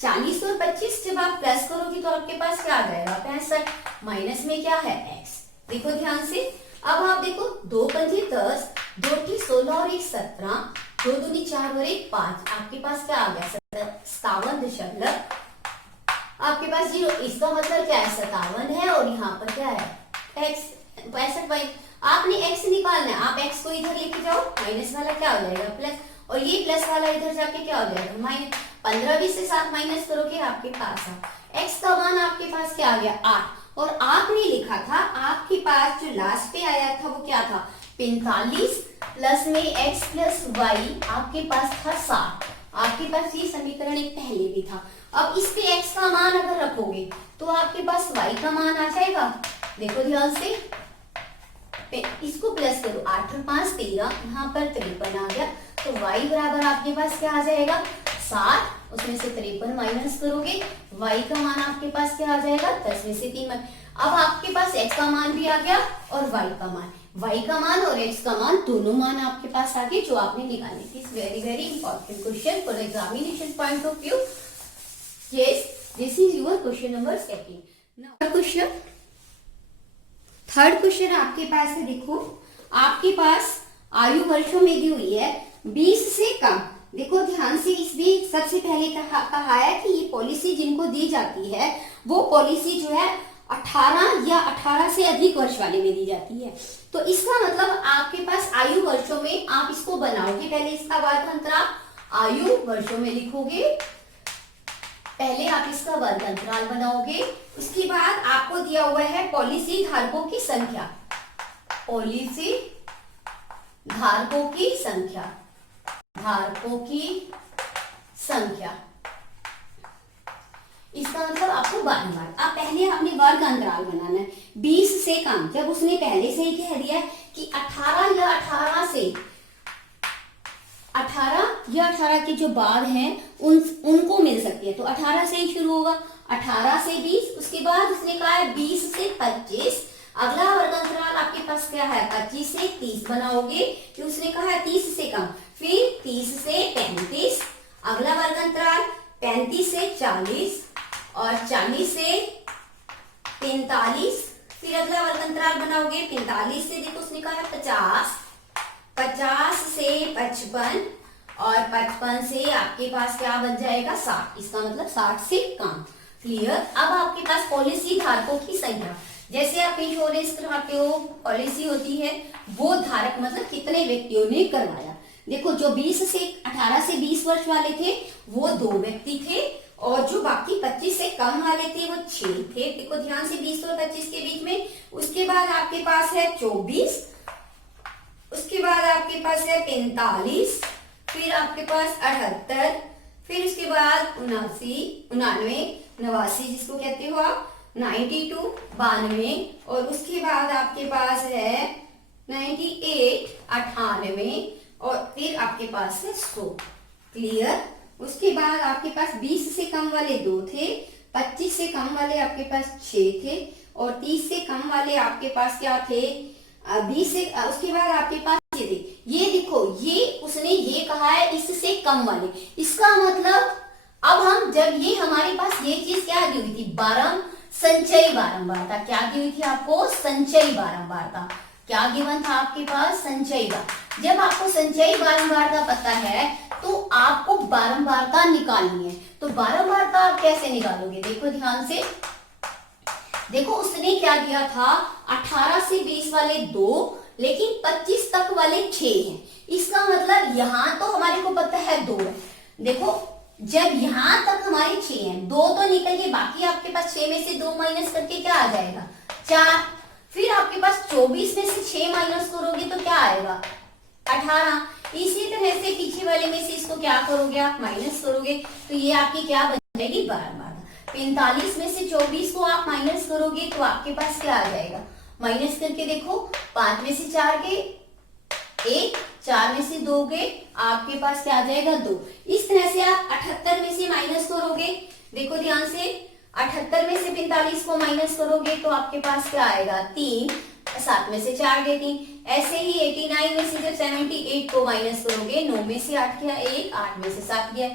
40 और 25 जब आप प्लस करोगे तो आपके पास क्या आ जाएगा 65, माइनस में क्या है x, देखो ध्यान से। अब आप देखो 2 पंजे 10, 2 की 16 और 1 17, 2 दूनी 4 और 1 5, आपके पास क्या आ गया 57 आपके पास 0, इसका मतलब क्या है 57 है, और यहाँ पर क्या है x 65। आपने x निकालना है, आप x को इधर लेके जाओ, माइनस वाला क्या हो जाएगा प्लस, और ये प्लस वाला इधर जाके क्या हो जाएगा माइनस, 15 20 से 7 माइनस करोगे आपके पास x का मान आपके पास क्या आ गया 8, और आपने लिखा था आपके पास जो लास्ट पे आया था वो क्या था 45 प्लस में x प्लस y, आपके पास था 60, आपके पास ये समीकरण एक पहले भी था। अब इस पे x का मान अगर रखोगे तो आपके पास y का मान आ जाएगा, देखो ध्यान से, इसको प्लस करो, 8 और 5 13, यहाँ पर 53 आ गया, तो y बराबर आपके पास क्या आ जाएगा 60, उसमें से 53 माइनस करोगे, y का मान आपके पास क्या आ जाएगा 10 में से 3। अब आपके पास x का मान भी आ गया और y का मान, y का मान और x का मान दोनों मान आपके पास आ गए जो आपने निकाले थे। Very very important question for examination point of view. Yes, this is your question number second. Now question third question आपके पास है। देखो आपके पास आयु वर्षों में दी हुई है 20 से कम। देखो ध्यान से, इसमें सबसे पहले कहा है कि ये पॉलिसी जिनको दी जाती है वो पॉलिसी जो है 18 या 18 से अधिक वर्ष वाले में दी जाती है। तो इसका मतलब आपके पास आयु वर्षों में आप इसको बनाओगे, पहले इसका वर्ग अंतराल आयु वर्षों में लिखोगे, पहले आप इसका वर्ग अंतराल बनाओगे। उसके बाद आपको दिया हुआ है पॉलिसी धारकों की संख्या, पॉलिसी धारकों की संख्या, धारकों की संख्या। इसका मतलब आपको बारंबार आप पहले आपने वर्ग अंतराल बनाना है 20 से कम। जब उसने पहले से ही कह दिया कि 18 या 18 से 18 या 18 के जो बाद हैं उनको मिल सकती है, तो 18 से ही शुरू होगा, 18 से 20, उसके बाद उसने कहा है 20 से 25। अगला वर्ग अंतराल आपके पास क्या है 25 से 30 बनाओगे, फिर उसने कहा है 30 से कम, फिर 30 से 35। अगला वर्ग अंतराल 35 से 40 और 40 से 45। फिर अगला वर्ग अंतराल बनाओगे 45 से, देखो उसने कहा है 50, 50 से 55 और 55 से आपके पास क्या बन जाएगा 60। इसका मतलब 60 से कम। क्लियर। अब आपके पास पॉलिसी धारकों की संख्या, जैसे आप इंश्योरेंस कराते हो, पॉलिसी होती है, वो धारक मतलब कितने व्यक्तियों ने करवाया। देखो जो 18 से 20 वर्ष वाले थे वो 2 व्यक्ति थे और जो बाकी 25 से कम वाले थे वो 6 थे। देखो ध्यान से 20 और 25 के बीच में। उसके बाद आपके पास है 24, उसके बाद आपके पास है 45, फिर आपके पास 78, फिर उसके बाद 79, 89 जिसको कहते हो आप, 92, 92 और उसके बाद आपके पास है 98, 98 और फिर आपके पास है 100। क्लियर। उसके बाद आपके पास 20 से कम वाले 2 थे, 25 से कम वाले आपके पास 6 थे और 30 से कम वाले आपके पास क्या थे 20 से। उसके बाद आपके पास ये थे, ये देखो ये उसने ये कहा है इससे कम वाले। इसका मतलब अब हम जब ये हमारे पास ये चीज क्या दी हुई थी संचयी बारंबारता, क्या दी हुई थी आपको संचयी बारंबारता। क्या गिवन था आपके पास संचयी बार। जब आपको संचयी बारंबारता पता है तो आपको बारंबारता निकालनी है। तो बारंबारता आप कैसे निकालोगे, देखो ध्यान से। देखो उसने क्या दिया था 18 से 20 वाले 2 लेकिन 25 तक वाले 6 हैं। इसका मतलब यहां तो हमारे को पता है 2 है। देखो जब यहां तक हमारे 6 हैं, 2 तो निकल के बाकी आपके पास 6 में से 2 माइनस करके क्या आ जाएगा 4। फिर आपके पास 24 में से 6 माइनस करोगे तो क्या आएगा 18। इसी तरह से पीछे वाले में से इसको क्या करोगे आप माइनस करोगे तो ये आपकी क्या बन जाएगी बारंबारता। 45 में से 24 को आप माइनस करोगे तो आपके पास क्या आ जाएगा, माइनस करके देखो 5 में से 4 गए 1, 4 में से 2 गए, आपके पास क्या आ जाएगा 2। इस तरह से आप 78 में से माइनस करोगे, देखो ध्यान से 78 में से 45 को माइनस करोगे तो आपके पास क्या आएगा 3, 7 में से 4 गए 3। ऐसे ही 89 में से जब 78 को माइनस करोगे 9 में से 8 गया 1, 8 में से 7 गया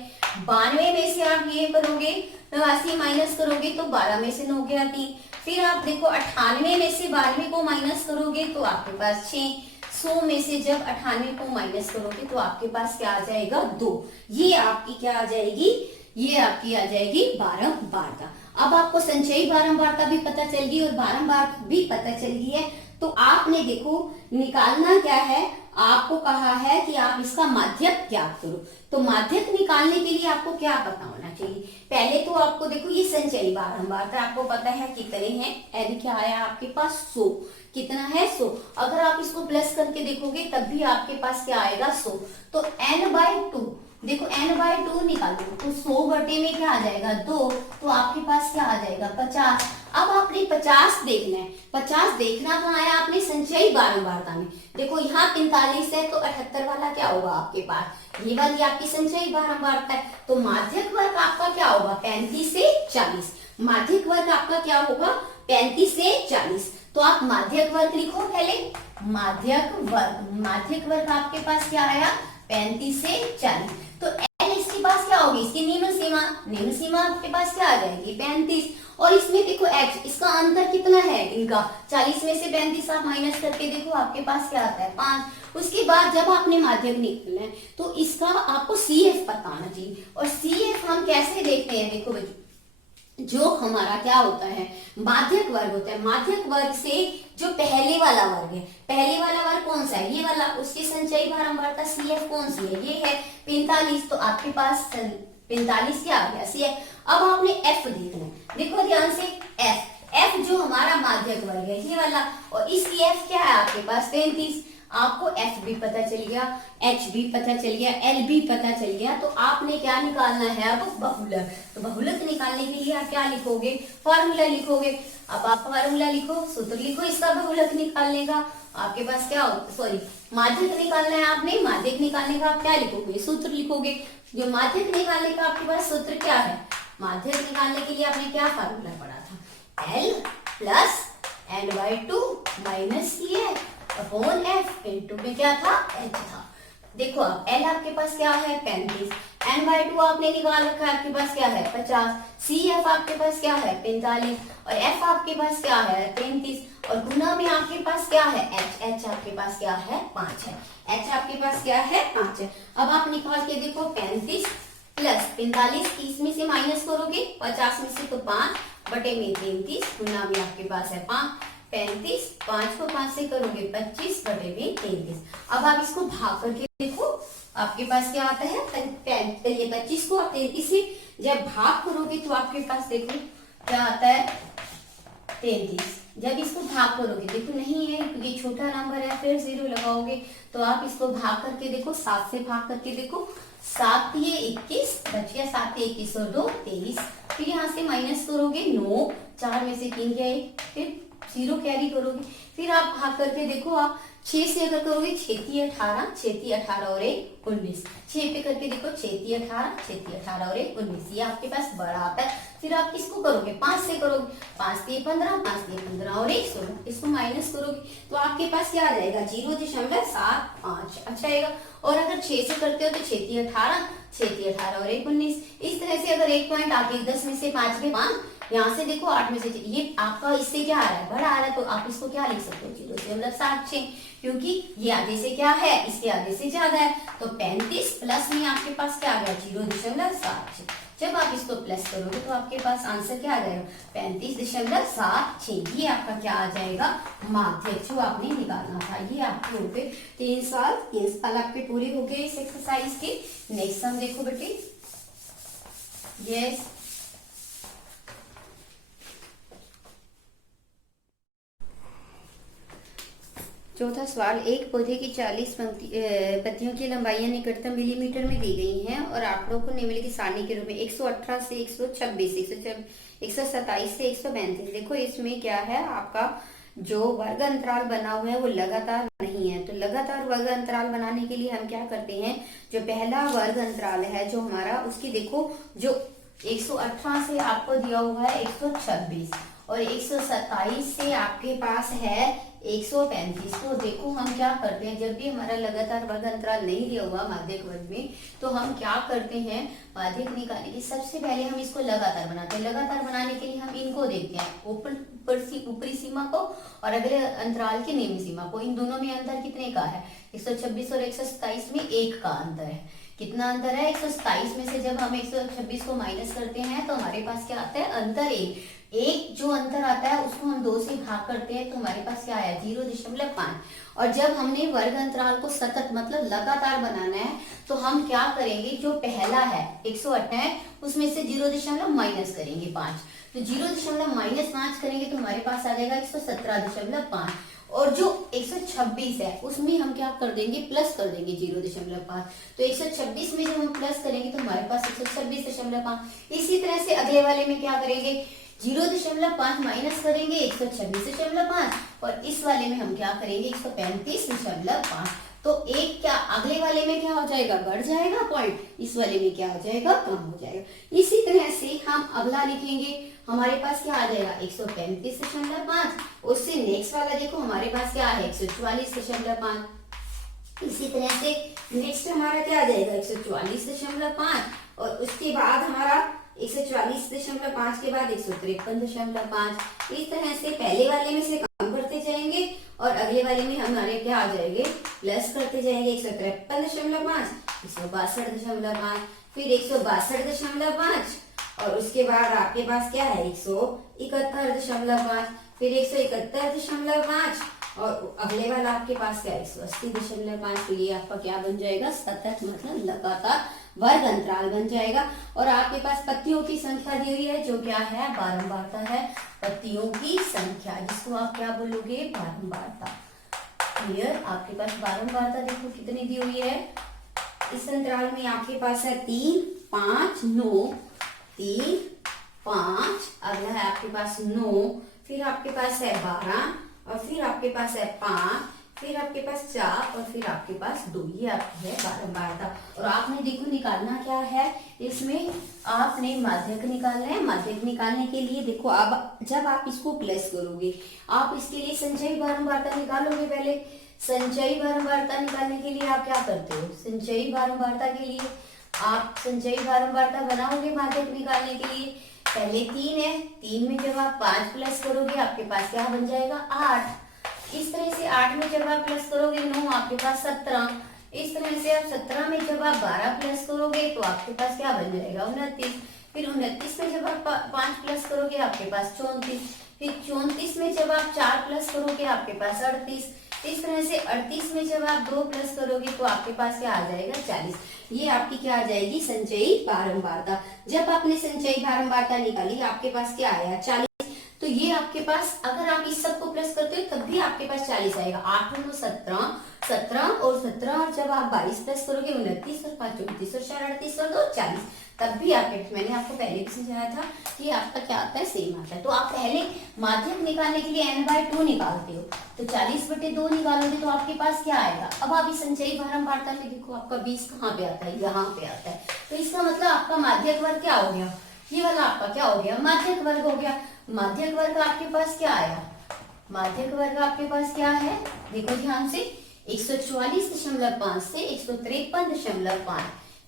92 में से आप ये करोगे 89 माइनस करोगे तो 12 में से 9 गया 3। फिर आप देखो 98 में से 92 को माइनस करोगे तो आपके पास 6। 100 में से जब 98 को माइनस करोगे तो आपके पास क्या आ जाएगा 2। ये आपकी क्या आ जाएगी, ये आपकी आ जाएगी बारंबारता। अब आपको संचयी बारंबारता भी पता चल गई और बारंबारता भी पता चल गई है। तो आपने देखो निकालना क्या है, आपको कहा है कि आप इसका माध्यक ज्ञात करो। तो माध्यक निकालने के लिए आपको क्या पता होना चाहिए, पहले तो आपको देखो ये संचयी बारंबारता आपको पता है कितने हैं, एन क्या आया आपके पास 100। कितना है 100। अगर आप इसको प्लस करके देखोगे तब भी आपके पास क्या आएगा 100। तो n/2 देखो n/2 निकालो तो 100 बटे में क्या आ जाएगा 2, तो आपके पास क्या आ जाएगा 50। अब आपने 50 देखना है, 50 देखना कहाँ है आपने संचयी बारंबारता में। देखो यहाँ 45 है तो 78 वाला क्या होगा आपके पास, ये वाली आपकी संचयी बारंबारता है। तो माध्यक वर्ग आपका क्या होगा 35 से 40। माध्यक वर्ग आपका क्या होगा 35 से 40। तो आप माध्यक वर्ग लिखो पहले, माध्यक वर्ग आपके पास क्या आया 35 से 40। तो एल इसके पास क्या होगी, इसकी निम्न सीमा आपके पास क्या आ जाएगी 35। और इसमें देखो एच, इसका अंतर कितना है इनका 40 में से 35 आप माइनस करके देखो आपके पास क्या आता है 5। उसके बाद जब आपने माध्यक निकालना है तो इसका आपको सी एफ पता होना चाहिए। और सी एफ हम कैसे देखते हैं, देखो बच्चों जो हमारा क्या होता है माध्यक वर्ग होता है, माध्यक वर्ग से जो पहले वाला वर्ग है, पहले वाला वर्ग कौन सा है ये वाला, उसकी संचयी बारंबारता सी एफ कौन सी है ये है 45। तो आपके पास 45 क्या आ गया सी एफ। अब आपने एफ देखना है, देखो ध्यान से एफ जो हमारा माध्यक वर्ग है ये वाला, और इसकी एफ क्या है आपके पास 35। आपको एफ भी पता चल गया, एच भी पता चल गया, एल भी पता चल गया। तो आपने क्या निकालना है अब बहुलक। तो बहुलक निकालने के लिए आप क्या लिखोगे, फॉर्मूला लिखोगे। अब आप फॉर्मूला लिखो, सूत्र लिखो इसका बहुलक निकालने का। आपके पास क्या सॉरी माध्यक निकालना है आपने, माध्यक निकालने का आप क्या लिखोगे, सूत्र लिखोगे। जो माध्यक निकालने का आपके पास सूत्र क्या है, माध्यक निकालने के लिए आपने क्या फॉर्मूला पढ़ा था, L plus n/2 minus C F upon F into में क्या था एच था। देखो अब एल आपके पास क्या है 35, n/2 आपने निकाल रखा है आपके पास क्या है 50, सी एफ आपके पास क्या है 45 और एफ आपके पास क्या है 33 और गुना में आपके पास क्या है एच, एच आपके पास क्या है 5 है, एच आपके पास क्या है 5 है। अब आप निकाल के देखो 35 प्लस 45 30 में से माइनस करोगे 50 में से तो 5 बटे में 33 गुना में आपके पास है 5 35 5 को 5 से करोगे 25 बटे में 33। अब आप इसको भाग करके देखो आपके पास क्या आता है ये 25 को आप 33 से जब भाग करोगे तो आपके पास देखो क्या आता है 33। जब इसको भाग करोगे देखो नहीं है ये छोटा नंबर है फिर 0 लगाओगे तो आप इसको भाग करके देखो 7 से भाग करके देखो 7 ये 21 बच गया 7 ये 21 और 2 23। फिर यहाँ से माइनस करोगे 9 4 में से 3 गए फिर 0 कैरी करोगे। फिर आप भाग करके देखो आप 6 से अगर करोगे 6×18 और 1 19 6 पे करके देखो 6×18 और 1 19 ये आपके पास बड़ा आता है। फिर आप किसको करोगे 5 से करोगे 5 3 15 5 3 15 और 1 16 इसको माइनस करोगे तो आपके पास क्या आ जाएगा 0.75 अच्छा आएगा। और अगर 6 से करते हो तो 6×18 और 1 19 इस तरह से। अगर 1 पॉइंट आगे 10 में से 5 में 5 यहाँ से देखो 8 में से ये आपका इससे क्या आ रहा है बड़ा आ रहा है तो आप इसको क्या लिख सकते हो 0.76 क्योंकि ये आगे से क्या है इसके आगे से ज्यादा है। तो 35 प्लस में आपके पास क्या आ गया 0.76। जब आप इसको प्लस करोगे तो आपके पास आंसर क्या आ जाएगा 35.76। ये आपका क्या आ जाएगा माध्यक जो आपने निकालना था। ये आपके हो गए 3 साल आपके पूरे हो गए इस एक्सरसाइज के। नेक्स्ट सम देखो बेटे, यस चौथा सवाल, एक पौधे की 40 पत्तियों की लंबाइयां निकटतम मिलीमीटर में दी गई हैं और आंकड़ों को निम्नलिखित की सारणी के रूप में 118 से 126 127 से 135। देखो इसमें क्या है आपका जो वर्ग अंतराल बना हुआ है वो लगातार नहीं है। तो लगातार वर्ग अंतराल बनाने के लिए हम क्या करते हैं, जो पहला वर्ग अंतराल है जो हमारा उसकी देखो जो 118 से आपको दिया हुआ है 126 और 127 से आपके पास है 135। तो देखो हम क्या करते हैं जब भी हमारा लगातार वर्ग अंतराल नहीं दिया हुआ माध्यक वर्ग में तो हम क्या करते हैं माध्यक निकालने की सबसे पहले हम इसको लगातार बनाते हैं। लगातार बनाने के लिए हम इनको देखते हैं ऊपरी सीमा को और अगले अंतराल की निम्न सीमा को। इन दोनों में अंतर कितने का है 126 और 127 में 1 का अंतर है। कितना अंतर है 127 में से जब हम 126 को माइनस करते हैं तो हमारे पास क्या आता है अंतर 1 जो अंतर आता है उसको हम 2 से भाग करते हैं तो हमारे पास क्या आया 0.5। और जब हमने वर्ग अंतराल को सतत मतलब लगातार बनाना है तो हम क्या करेंगे जो पहला है 108 है उसमें से 0 माइनस करेंगे 5। तो 0 करेंगे तो हमारे पास आ जाएगा 117.5 और जो 126 है उसमें हम क्या कर देंगे प्लस कर देंगे 0.5। तो 126 में जब हम प्लस करेंगे तो हमारे पास 126.5। इसी तरह से अगले वाले में क्या करेंगे 0.5 माइनस करेंगे 126.5 और इस वाले में हम क्या करेंगे 135.5। तो एक क्या अगले वाले में क्या हो जाएगा, बढ़ जाएगा पॉइंट, इस वाले में क्या हो जाएगा, कम हो जाएगा। इसी तरह से हम अगला लिखेंगे, हमारे पास क्या आ जाएगा 135.5। उससे नेक्स्ट वाला देखो हमारे पास क्या है 144.5। इसी तरह से नेक्स्ट हमारा क्या आ जाएगा 144.5, और उसके बाद हमारा 144.5 के बाद 153.5। इस तरह से पहले वाले में से कम करते जाएंगे और अगले वाले में हमारे क्या आ जाएंगे, प्लस करते जाएंगे। 153.5, 162.5, फिर 162.5, और उसके बाद आपके पास क्या है 171.5, फिर 171.5, और अगले वाला आपके पास क्या है 180.5 के लिए आपका क्या बन जाएगा, सतत मतलब लगातार वर्ग अंतराल बन जाएगा। और आपके पास पत्तियों की संख्या दी हुई है, जो क्या है बारंबारता है, पत्तियों की संख्या, जिसको आप क्या बोलोगे बारंबारता। क्लियर, आपके पास बारंबारता देखो कितनी दी हुई है, इस अंतराल में आपके पास है 3, 5, 9, 3, 5, अगला है आपके पास 9, फिर आपके पास है 12, और फिर आपके पास है 5, फिर आपके पास 4, और फिर आपके पास 2। ये आपकी है बारंबारता। और आपने देखो निकालना क्या है, इसमें आपने माध्यक निकालना है। माध्यक निकालने के लिए देखो अब जब आप इसको प्लस करोगे, आप इसके लिए संचयी बारंबारता निकालोगे। पहले संचयी बारंबारता निकालने के लिए आप क्या करते हो, संचयी बारंबारता के लिए आप संचयी बारंबारता बनाओगे माध्यक निकालने के लिए। पहले 3 है, 3 में जब आप 5 प्लस करोगे आपके पास क्या बन जाएगा 8। इस तरह से 8 में जब आप प्लस करोगे 9, आपके पास 17। इस तरह से आप 17 में जब आप 12 प्लस करोगे तो आपके पास क्या बन जाएगा 29। फिर 29 में जब आप 5 प्लस करोगे आपके पास 34। फिर 34 में जब आप 4 प्लस करोगे आपके पास 38। इस तरह से 38 में जब आप 2 प्लस करोगे तो आपके पास क्या आ जाएगा 40। ये आपकी क्या आ जाएगी संचयी बारंबारता। जब आपने संचयी बारंबारता निकाली आपके पास क्या आया 40। तो ये आपके पास अगर आप इस सबको प्लस करते हो तब भी आपके पास 40 आएगा। 8 और 17, 17 और 17, और जब आप 22 प्लस करोगे 29, और 5 29, और 4 38, और 2 40, तब भी आपके, मैंने आपको पहले भी समझाया था कि आपका क्या आता है सेम आता है। तो आप पहले माध्यक निकालने के लिए n/2 निकालते हो, तो 40/2 निकालोगे तो आपके पास क्या आएगा। अब आप इस संचयी बारंबारता में देखो आपका 20 कहाँ पे आता है, यहाँ पे आता है। तो इसका मतलब आपका माध्यक वर्ग क्या हो गया, ये वाला आपका क्या हो गया माध्यक वर्ग हो गया। माध्यक वर्ग आपके पास क्या आया, माध्यक वर्ग आपके पास क्या है देखो ध्यान से, 144.5 से 153.5,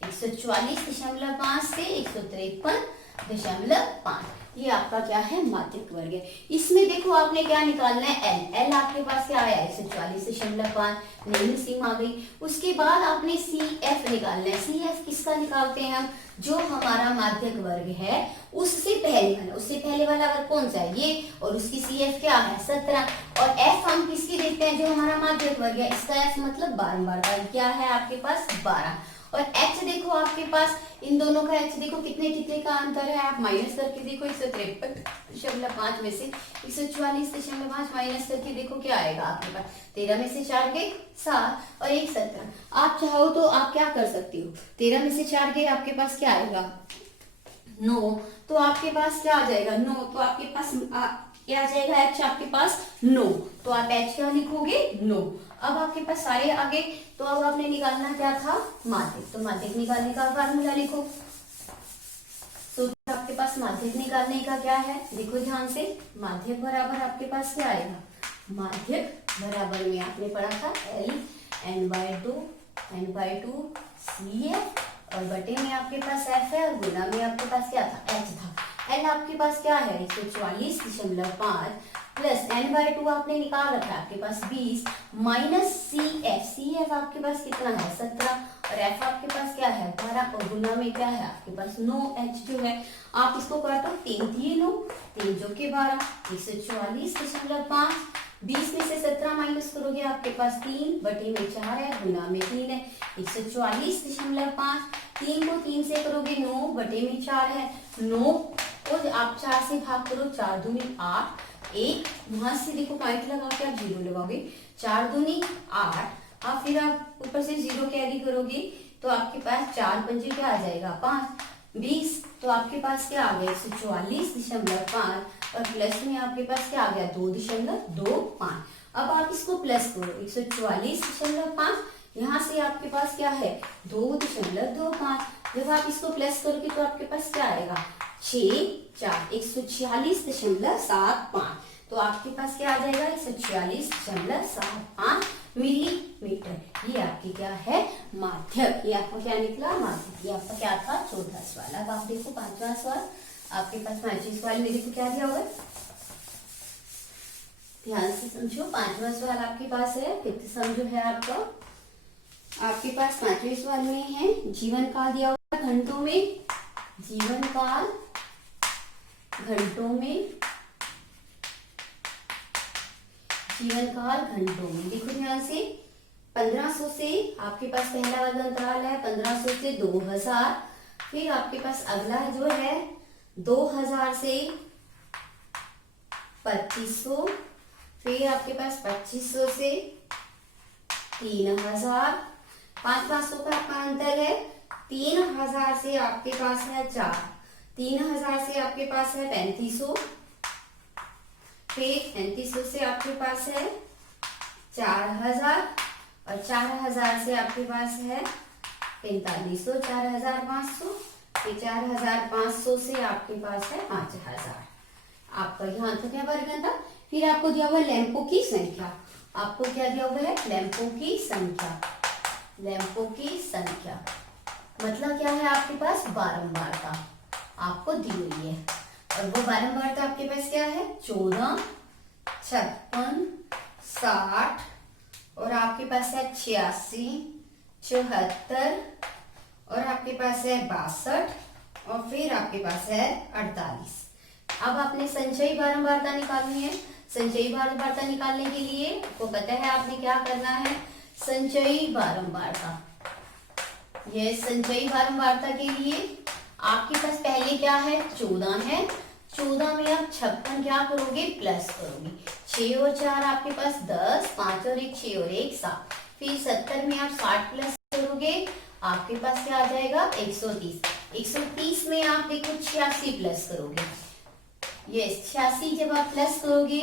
144.5 से 153.5, ये आपका क्या है माध्यक वर्ग है। इसमें देखो आपने क्या निकालना है एल। एल आपके पास क्या आया 144.5, नई सीमा आ गई। उसके बाद आपने सी एफ निकालना है। सी एफ किसका निकालते हैं हम, जो हमारा माध्यक वर्ग है उससे पहले वाला, उससे पहले वाला वर्ग कौन सा है ये, और उसकी सी एफ क्या है 17। और एफ हम किसकी देखते हैं, जो हमारा माध्यक वर्ग है, इसका एफ मतलब बारंबारता क्या है आपके पास 12। और एच देखो आपके पास, इन दोनों का एच देखो कितने कितने का अंतर है, आप माइनस करके देखो 153.5 में से 144.5 माइनस करके देखो क्या आएगा आपके पास, 13 में से 4 गए 7 और 1 17। आप चाहो तो आप क्या कर सकते हो, 13 में से 4 गए आपके पास क्या आएगा 9, तो आपके पास क्या आ जाएगा 9, तो आपके पास क्या आ जाएगा एच आपके पास 9, तो आप एच क्या लिखोगे 9। अब आपके पास सारे आगे, तो अब आपने निकालना क्या था माध्यक, तो माध्यक निकालने का फार्मूला लिखो। तो आपके पास माध्यक निकालने का क्या है देखो ध्यान से, माध्यक बराबर आपके पास क्या आएगा, माध्यक बराबर में आपने पढ़ा था L n/2 CF, और बटे में आपके पास F है, और गुना में आपके पास क्या था H था। L आपके पास क्या है 144.5 प्लस n/2 आपने निकाल रखा है आपके पास 20 माइनस CF आपके पास कितना है 17, और F आपके पास क्या है 12, और गुना में क्या है आपके पास 9H जो है। आप इसको काटो 3 3 9 3 जो के 12, 144.5, 20 में से 17 माइनस करोगे आपके पास 3 बटे में 4 है, गुना में 3 है। 144.5, 3 को 3 से करोगे 9 बटे में 4 है, 9 को आप 4 से भाग करो, 4 दूनी 8, 1 वहां से देखो पॉइंट लगा के आप 0 लगाओगे, 4 दूनी 8, अब फिर आप ऊपर से 0 कैरी करोगे तो आपके पास 4 पंजे क्या आ जाएगा 5, 20, तो आपके पास क्या आ गया 144.5, और प्लस में आपके पास क्या आ गया 2.25। अब आप इसको प्लस करो 144.5 यहाँ से आपके पास क्या है 2.25। जब आप इसको प्लस करोगे तो आपके पास क्या आएगा 6×4 146.75। तो आपके पास क्या आ जाएगा 146.75 मिलीमीटर। ये आपकी क्या है माध्यक। ये आपका क्या निकला माध्यक। ये आपका क्या था 14वां सवाल। अब आप देखो 5वां सवाल आपके पास 5वें सवाल में देखो क्या दिया होगा, ध्यान से समझो। 5वां सवाल आपके पास है, फिफ्थ सम जो है आपका आपके पास 5वें सवाल में है जीवन काल दिया हुआ घंटों में। जीवन काल घंटों में, जीवन काल घंटों में। देखो ध्यान से 1500 से आपके पास पहला वाला अंतराल है 1500 से 2000। फिर आपके पास अगला जो है 2000 से 2500। फिर आपके पास 2500 से 3000। 500 का आपका अंतर है। 3000 से आपके पास है 4। 3000 से आपके पास है 3500। फिर 3500 से आपके पास है 4000 और 4000 से आपके पास है 4500। 4500 फिर 4500 से आपके पास है 5000। आपका यहाँ तो क्या वर्ग था। फिर आपको दिया हुआ लैंपों की संख्या। आपको क्या दिया हुआ है लैंपों की संख्या। लैंपों की संख्या मतलब क्या है आपके पास बारंबारता आपको दी हुई है। और वो बारंबारता आपके पास क्या है 14, 56, 60 और आपके पास है 86, 74 और आपके पास है 62 और फिर आपके पास है 48। अब आपने संचयी बारंबारता निकालनी है। संचयी बारंबारता निकालने के लिए आपको पता है आपने क्या करना है। संचयी बारंबारता, ये संचयी बारंबारता के लिए आपके पास पहले क्या है 14 है। 14 में आप 56 क्या करोगे प्लस करोगे। 6 और 4 आपके पास 10, 5 और 1 6 और 1 7। फिर 70 में आप 60 प्लस करोगे आपके पास क्या आ जाएगा 130। 130 में आप देखो 86 प्लस करोगे। ये 86 जब आप प्लस करोगे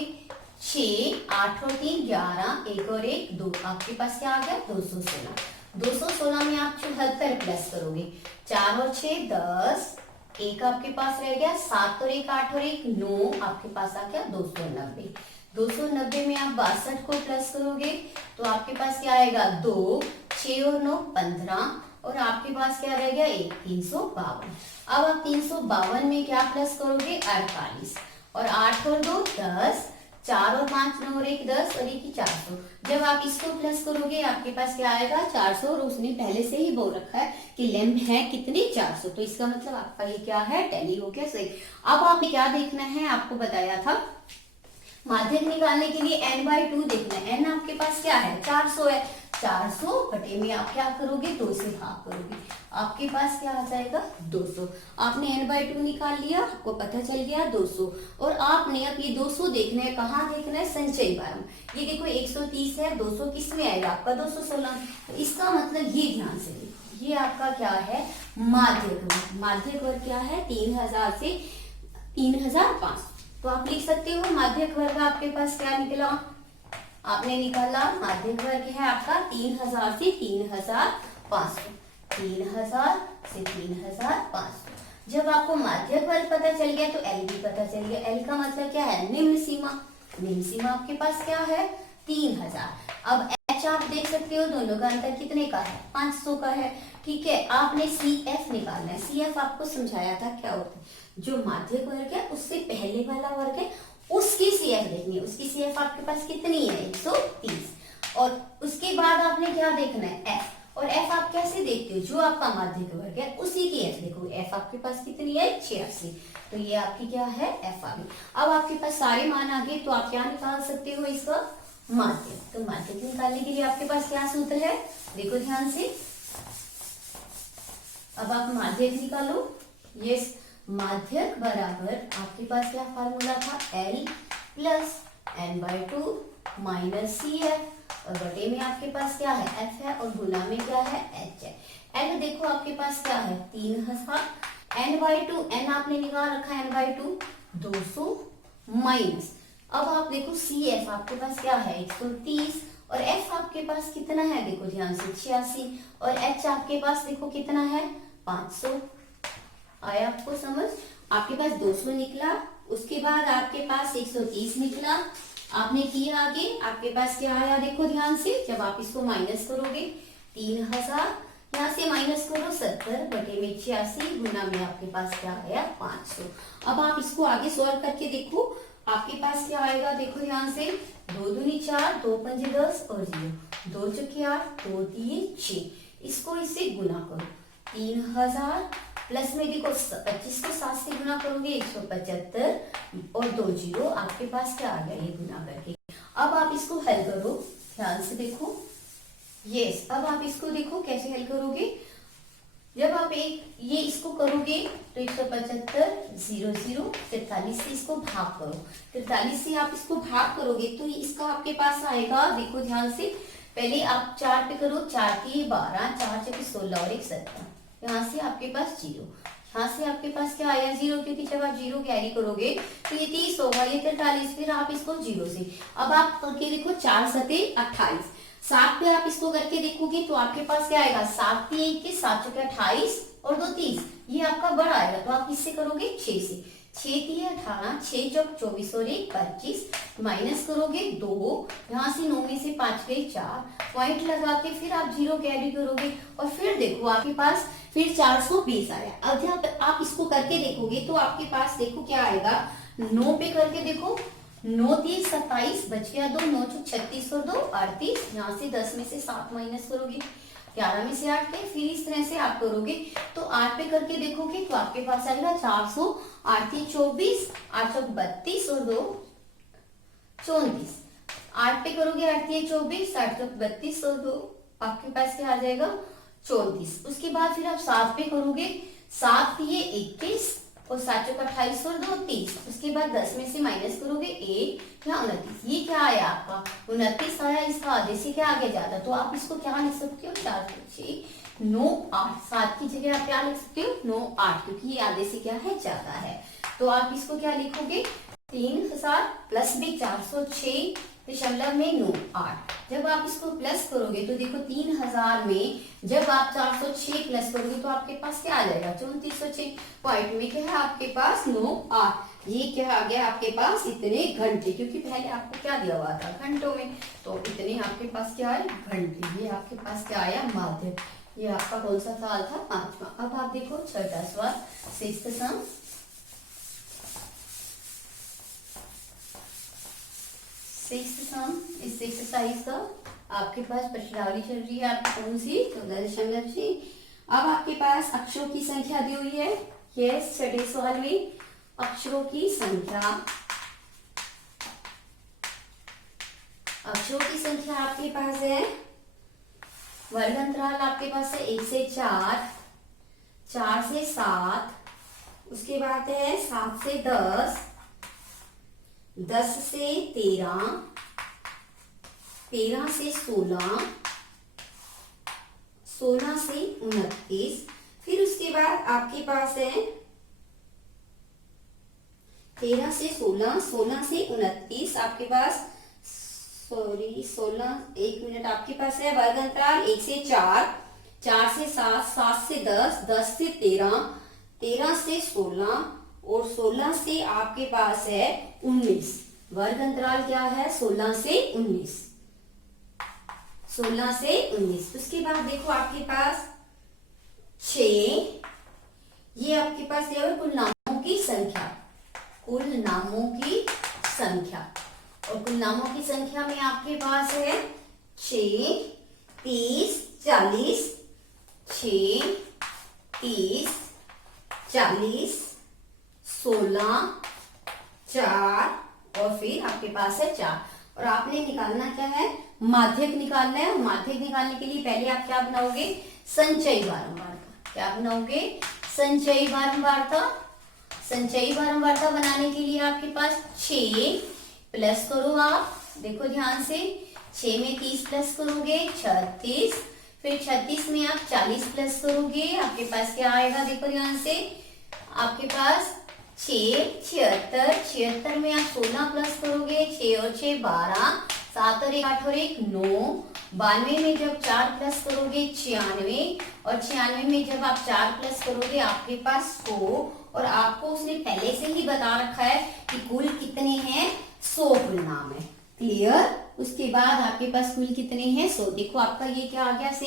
6, 8 और 3 11, 1 और 1 2 आपके पास क्या आ गया 216। 216 में आप 74 प्लस करोगे। 4 और 6 10, 1 आपके पास रह गया 7 और 1 8 और 1 9 आपके पास आ गया 290। 290 में आप 62 को प्लस करोगे तो आपके पास क्या आएगा 2, 6 और 9 15 और आपके पास क्या रह गया 1 352। अब आप 352 में क्या प्लस करोगे 48 और 8 और 2 10, 4 और 5 9 और 1 10 और 1 400। जब आप इसको प्लस करोगे आपके पास क्या आएगा 400 और उसने पहले से ही बोल रखा है कि लैंब है कितने 400। तो इसका मतलब आपका ये क्या है टैली हो गया सही। अब आपने क्या देखना है आपको बताया था माध्यक निकालने के लिए n/2 देखना है। n आपके पास क्या है 400 है। 400 बटे में आप क्या करोगे 2 से भाग करोगे आपके पास क्या आ जाएगा 200। आपने n/2 निकाल लिया आपको पता चल गया 200। और आपने अब ये 200 देखना है कहाँ देखना है संचयी बारंबारता। ये देखो 130 है 200 किस में आएगा आपका 216। तो इसका मतलब ये ध्यान से देखो ये आपका क्या है माध्यक वर्ग। माध्यक वर्ग क्या है 3000 से 3500। तो आप लिख सकते हो माध्यक वर्ग आपके पास क्या निकला। आपने निकाला माध्यक वर्ग है आपका 3000 से 3500। 3000 से 3500। जब आपको माध्यक वर्ग पता चल गया तो एल भी पता चल गया। एल का मतलब क्या है निम्न सीमा। निम्न सीमा आपके पास क्या है 3000। अब एच आप देख सकते हो दोनों का अंतर कितने का है 500 का है। ठीक है आपने सी एफ निकालना है। सी एफ आपको समझाया था क्या होता है। जो माध्यक वर्ग है उससे पहले वाला वर्ग है उसकी सी एफ देखनी है। उसकी सी एफ आपके पास कितनी है 130। और उसके बाद आपने क्या देखना है एफ। और एफ आप कैसे देखते हो जो आपका माध्यक वर्ग है उसी की एफ देखो। एफ आपके पास कितनी है 86। तो ये आपकी क्या है एफ आ गई। अब आपके पास सारे मान आ गए तो आप क्या निकाल सकते हो इसका माध्यक। तो माध्यक निकालने के लिए आपके पास क्या सूत्र है देखो ध्यान से। अब आप माध्यक निकालो। ये माध्यक बराबर आपके पास क्या फार्मूला था L plus n/2 minus C F और बटे में आपके पास क्या है F है और गुना में क्या है H है। L देखो आपके पास क्या है 3000। n/2 n आपने निकाल रखा है n/2 200 माइनस। अब आप देखो सी एफ आपके पास क्या है 130 और एफ आपके पास कितना है, देखो ध्यान से 86, और एच आपके पास देखो कितना है 500। आया आपको समझ? आपके पास 200 निकला, उसके बाद आपके पास 130 निकला, आपने किया आगे, आपके पास क्या आया देखो ध्यान से, जब आप इसको माइनस करोगे 3000, यहाँ से माइनस करो 70 बटे में 86, गुना में आपके पास क्या आया 500। अब आप इसको आगे सॉल्व करके देखो, आपके पास क्या आएगा देखो ध्यान से, 2 दूनी 4, 2 पंजे 10 और 0, 2 चौके 8, 2 दिए 6, इसको इससे गुना करो 3000 प्लस में देखो 25 को 7 से गुना करोगे 175 और 2 जीरो, आपके पास क्या आ गया ये गुना करके। अब आप इसको हल करो, ध्यान से देखो, यस अब आप इसको देखो कैसे हल करोगे। जब आप एक ये इसको करोगे तो 175 0 0 43 से इसको भाग करो, 43 से आप इसको भाग करोगे तो इसका आपके पास आएगा, देखो ध्यान से, पहले आप 4 पे करो, 4 की 12, 4 चौके 16 और 1 17, यहाँ से आपके पास 0, यहाँ से आपके पास क्या आया 0, क्योंकि जब आप 0 कैरी करोगे तो ये 30 होगा, ये 43, फिर आप इसको 0 से, अब आप करके देखो 4 सते 28, 7 पे आप इसको करके देखोगे तो आपके पास क्या आएगा 7 3 21, 7 चौके 28 और 2 30, ये आपका बड़ा आएगा, तो आप किससे करोगे 6 से, 6 की 18, 6 चौक 24 और 1 25, माइनस करोगे 2, यहाँ से 9 में से 5 गए 4, पॉइंट लगा के फिर आप 0 कैरी करोगे और फिर देखो आपके पास फिर 420 आया। अब जब आप इसको करके देखोगे तो आपके पास देखो क्या आएगा, 9 पे करके देखो, 9 3 27 बच गया 2, 9 चौक 36 और 2 38, यहाँ से 10 में से 7 माइनस करोगे, 11 में से 8 गए, फिर इस तरह से आप करोगे तो 8 पे करके देखोगे तो आपके पास आएगा 400, 8 3 24, 8 चौक 32 और 2 34, 8 पे करोगे 8 3 24, 8 चौक 32 और 2 आपके पास क्या आ जाएगा 34। उसके बाद फिर आप 7 पे करोगे, 7 दिए 21 और 7 चौक 28 और 2 30, उसके बाद 10 में से माइनस करोगे 1 या 29, ये क्या आया आपका 29 आया, इसका आधे से क्या आगे ज्यादा, तो आप इसको क्या लिख सकते हो 4 6 9 8, 7 की जगह आप क्या लिख सकते हो 9 8, क्योंकि ये आधे से क्या है ज्यादा है, तो आप इसको क्या लिखोगे 3000 प्लस में 406.98। जब आप इसको प्लस करोगे तो देखो 3000 में जब आप 406 प्लस करोगे तो आपके पास क्या आ जाएगा 3406, पॉइंट में क्या है आपके पास 9 8, ये क्या आ गया आपके पास इतने घंटे, क्योंकि पहले आपको क्या दिया हुआ था घंटों में, तो इतने आपके पास क्या है घंटे, ये आपके पास क्या आया माध्य। ये आपका कौन सा सवाल था 5वां। अब आप देखो 6वां सवाल, सिक्स्थ सम, इस एक्सरसाइज का आपके पास प्रश्नावली चल रही है आपकी कौन सी 14.6। अब आपके पास अक्षरों की संख्या दी हुई है, यस 6वें सवाल में अक्षरों की संख्या, अक्षरों की संख्या आपके पास है, वर्ग अंतराल आपके पास है 1 से 4, 4 से 7, उसके बाद है 7 से 10, 10 से 13, 13 से 16, 16 से 29, फिर उसके बाद आपके पास है 13 से 16, 16 से 29, आपके पास 16, एक मिनट, आपके पास है वर्ग अंतराल 1 से 4, 4 से 7, 7 से 10, 10 से 13, 13 से 16 और 16 से आपके पास है 19, वर्ग अंतराल क्या है 16 से 19, 16 से 19। उसके बाद देखो आपके पास 6, ये आपके पास दिया हुआ कुल नामों की संख्या, कुल नामों की संख्या, और कुल नामों की संख्या में आपके पास है 6 30 40, 6 30 40 16 4 और फिर आपके पास है 4, और आपने निकालना क्या है माध्यक निकालना है। माध्यक निकालने के लिए पहले आप क्या बनाओगे संचयी बारंबारता, क्या बनाओगे संचयी बारंबारता। संचयी बारंबारता बनाने के लिए आपके पास 6 प्लस करो, आप देखो ध्यान से, 6 में 30 प्लस करोगे 36, फिर 36 में आप 40 प्लस करोगे, आपके पास क्या आएगा देखो ध्यान से, आपके पास 6 76, 76 में आप 16 प्लस करोगे, 6 और 6 12, 7 और 1 8 और 1 9, 92 में जब 4 प्लस करोगे 96, और 96 में जब आप 4 प्लस करोगे आपके पास 100, और आपको उसने पहले से ही बता रखा है कि कुल कितने हैं, 100 कुल नाम है। क्लियर। उसके बाद आपके पास कुल कितने हैं, 100। देखो आपका ये क्या आ गया से,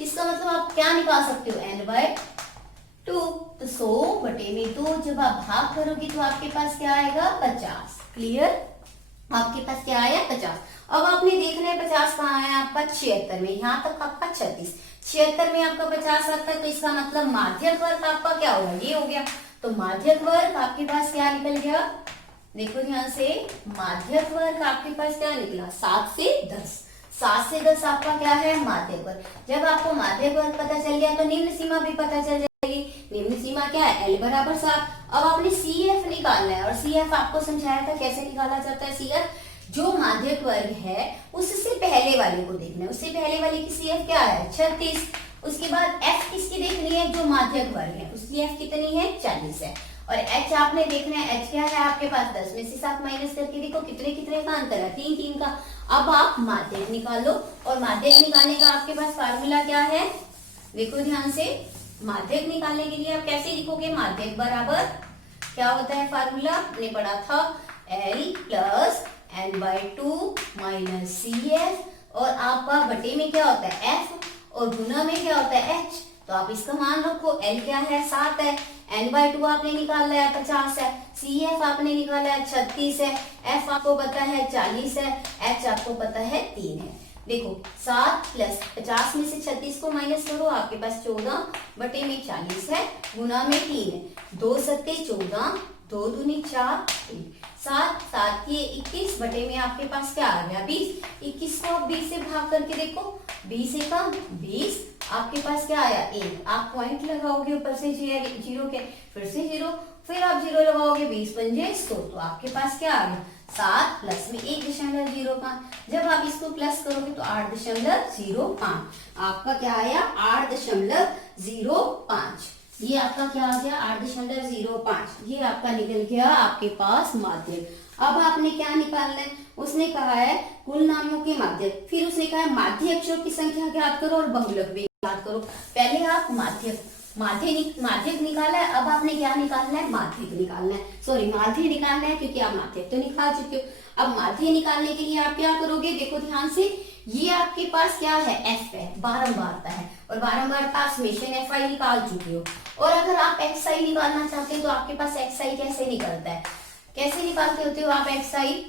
इसका मतलब आप क्या निकाल सकते हो, n/2। तो 100 बटे में 2 जब आप भाग करोगे तो आपके पास क्या आएगा, 50। क्लियर। आपके पास क्या आया, 50। अब आपने देखना है 50 कहाँ है आपका, 76 में। यहाँ तक आपका 36, 76 में आपका 50 आता है, तो इसका मतलब माध्यक वर्ग आपका क्या होगा, ये हो गया। तो माध्यक वर्ग आपके पास क्या निकल गया, देखो ध्यान से, माध्यक वर्ग आपके पास क्या निकला, 7 से 10। 7 से 10 आपका क्या है, माध्यक वर्ग। जब आपको माध्यक वर्ग पता चल गया तो निम्न सीमा भी पता चल जाएगी। निम्न सीमा क्या है, L बराबर 7। अब आपने CF निकालना है, और CF आपको समझाया था कैसे निकाला जाता है। CF जो माध्यक वर्ग है उससे पहले वाले को देखना है, उससे पहले वाले की CF क्या है, 36। उसके बाद F किसकी देखनी है, जो माध्यक वर्ग है उसकी F कितनी है, 40 है। और H आपने देखना है, H क्या है आपके पास, 10 में से 7 माइनस करके देखो कितने कितने का अंतर है, 3 3 का। अब आप माध्यक निकाल लो, और माध्यक निकालने का आपके पास फार्मूला क्या है, देखो ध्यान से। माध्यक निकालने के लिए आप कैसे लिखोगे, माध्यक बराबर क्या होता है फार्मूला, आपने पढ़ा था, L plus n/2 minus CF, और आपका बटे में क्या होता है F, और गुना में क्या होता है H। तो आप इसका मान रखो, L क्या है, 7 है, n/2 आपने निकाला है 50 है, CF आपने निकाला है 36 है, F आपको पता है 40 है, H आपको पता है 3 है। देखो 7 प्लस 50 में से 36 को माइनस करो, आपके पास 14 बटे में 40 है, गुना में 3 है, 2 सत्ते 14, 2 दूनी 4, 7 7 ये 21 बटे में आपके पास क्या आ गया, 20। 21 को आप 20 से भाग करके देखो, 20 एकम 20, आपके पास क्या आया, 1। आप पॉइंट लगाओगे ऊपर से जीरो के, फिर से जीरो, फिर आप जीरो लगाओगे, 20 पंजे 100, तो आपके पास क्या आ गया, 7 प्लस में 1.05। जब आप इसको प्लस करोगे तो 8.05, आपका क्या आया, 8.05। ये आपका क्या आ गया, 8.05। ये आपका निकल गया आपके पास माध्यक। अब आपने क्या निकालना है, उसने कहा है कुल नामों के माध्यक, फिर उसने कहा है माध्य अक्षरों की संख्या ज्ञात करो और बहुलक भी ज्ञात करो। पहले आप माध्यक निकाला है, अब आपने क्या निकालना है, माध्यक निकालना है, सॉरी माध्य निकालना है, क्योंकि आप माध्यक तो निकाल चुके हो। अब माध्य निकालने के लिए आप क्या करोगे, देखो ध्यान से, ये आपके पास क्या है, F है, बारंबारता है, और बारंबारता समेशन FI निकाल चुके हो। और अगर आप XI निकालना चाहते हो तो आपके पास XI कैसे निकलता है, कैसे निकालते होते हो आप XI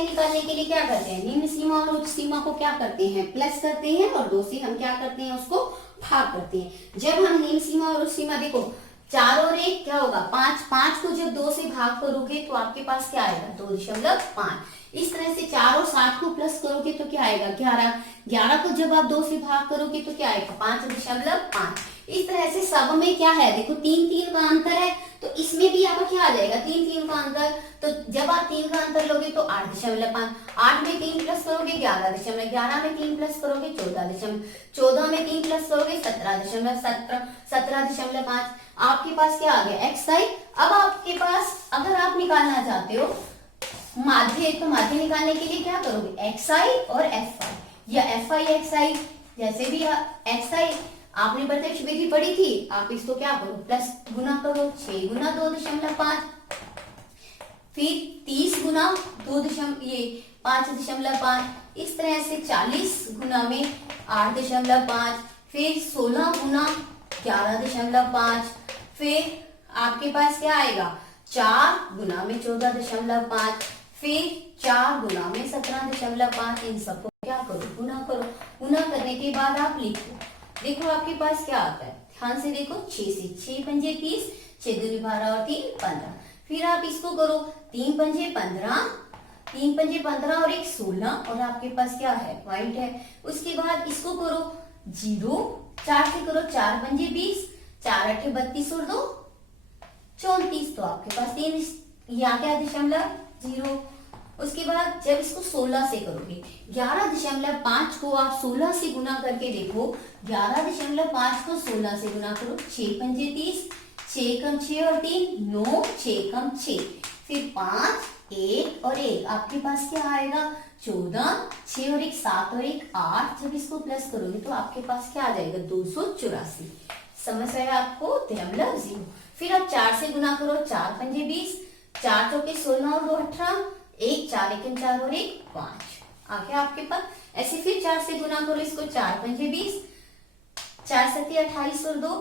निकालने के लिए क्या करते हैं, निम्न सीमा और उच्च सीमा को क्या करते हैं, प्लस करते हैं, और 2 से हम क्या करते हैं, उसको भाग करते हैं। जब हम निम्न सीमा और उच्च सीमा, देखो 4 और 1 क्या होगा, 5, 5 को जब 2 से भाग करोगे तो आपके पास क्या आएगा, 2.5। इस तरह से 4 और 7 को प्लस करोगे तो क्या आएगा, 11। 11 को जब आप 2 से भाग करोगे तो क्या आएगा, 5.5। इस तरह से सब में क्या है, देखो 3 3 का अंतर है, तो इसमें भी आपका क्या आ जाएगा, 3 3 का अंतर। तो जब आप 3 का अंतर लोगे तो 8.5, 8 में 3 प्लस करोगे 11, 11 में 3 प्लस करोगे 14, 14 में 3 प्लस करोगे 17.5। आपके पास क्या आ गया, XI। अब आपके पास अगर आप निकालना चाहते हो माध्य, तो माध्य निकालने के लिए क्या करोगे, XI और FI, या FI XI, जैसे भी XI आपने प्रत्यक्ष विधि पढ़ी थी, आप इसको क्या करो, प्लस गुना करो, 6 गुना 2.5, फिर 30 गुना 5.5, इस तरह से 40 गुना में 8.5, फिर 16 गुना 11.5, फिर आपके पास क्या आएगा, 4 गुना में 14.5, फिर 4 गुना में 17.5। इन सबको क्या करो, गुना करो। गुना करने के बाद आप लिखो, देखो आपके पास क्या आता है, ध्यान से देखो, 6 से 6 पंजे 30, 6 दूनी 12 और 3 15। फिर आप इसको करो, 3 पंजे 15, 3 पंजे 15 और 1 16, और आपके पास क्या है, पॉइंट है। उसके बाद इसको करो 0, 4 से करो, 4 पंजे 20, 4 8 32 और 2 34, तो आपके पास 3, यहाँ क्या 0। उसके बाद जब इसको 16 से करोगे, 11.5 को आप 16 से गुना करके देखो, 11.5 को 16 से गुना करो, 6 पंजे 30, 6 कम 6 और 3 9, 6 कम 6, फिर 5 1 और 1 आपके पास क्या आएगा 14, 6 और 1 7 और 1 8। जब इसको प्लस करोगे तो आपके पास क्या आ जाएगा 284। समझ आया आपको, दशमलव 0। फिर आप 4 से गुना करो, 4 पंजे 20, 4 चौके 16 और 2 18, 1 4 एकम 4 और 1 5 आ गया आपके पास। ऐसे फिर 4 से गुना करो इसको, 4 पंजे 20, 4 सत्ते 28 और 2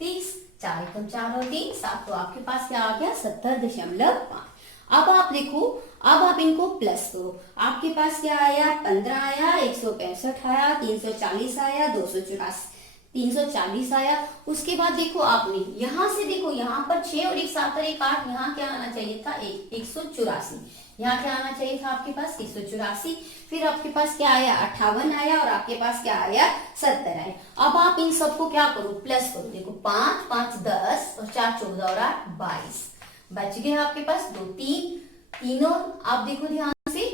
30, 4 एकम 4 और 3 7। तो आपके पास क्या आ गया 70.5। अब आप देखो, अब आप इनको प्लस करो, आपके पास क्या आया 15 आया, 165 आया, 340 आया, 340 आया। उसके बाद देखो आपने यहाँ से देखो, यहाँ पर 6 और 1 7 और 1 8, यहाँ क्या आना चाहिए था 184। यहाँ क्या आना चाहिए था आपके पास 184। फिर आपके पास क्या आया 58 आया और आपके पास क्या आया 70 आया। अब आप इन सबको क्या करो प्लस करो, देखो 5 5 10 और 4 14 और 8 22, बच गए आपके पास 2 3 और आप देखो ध्यान से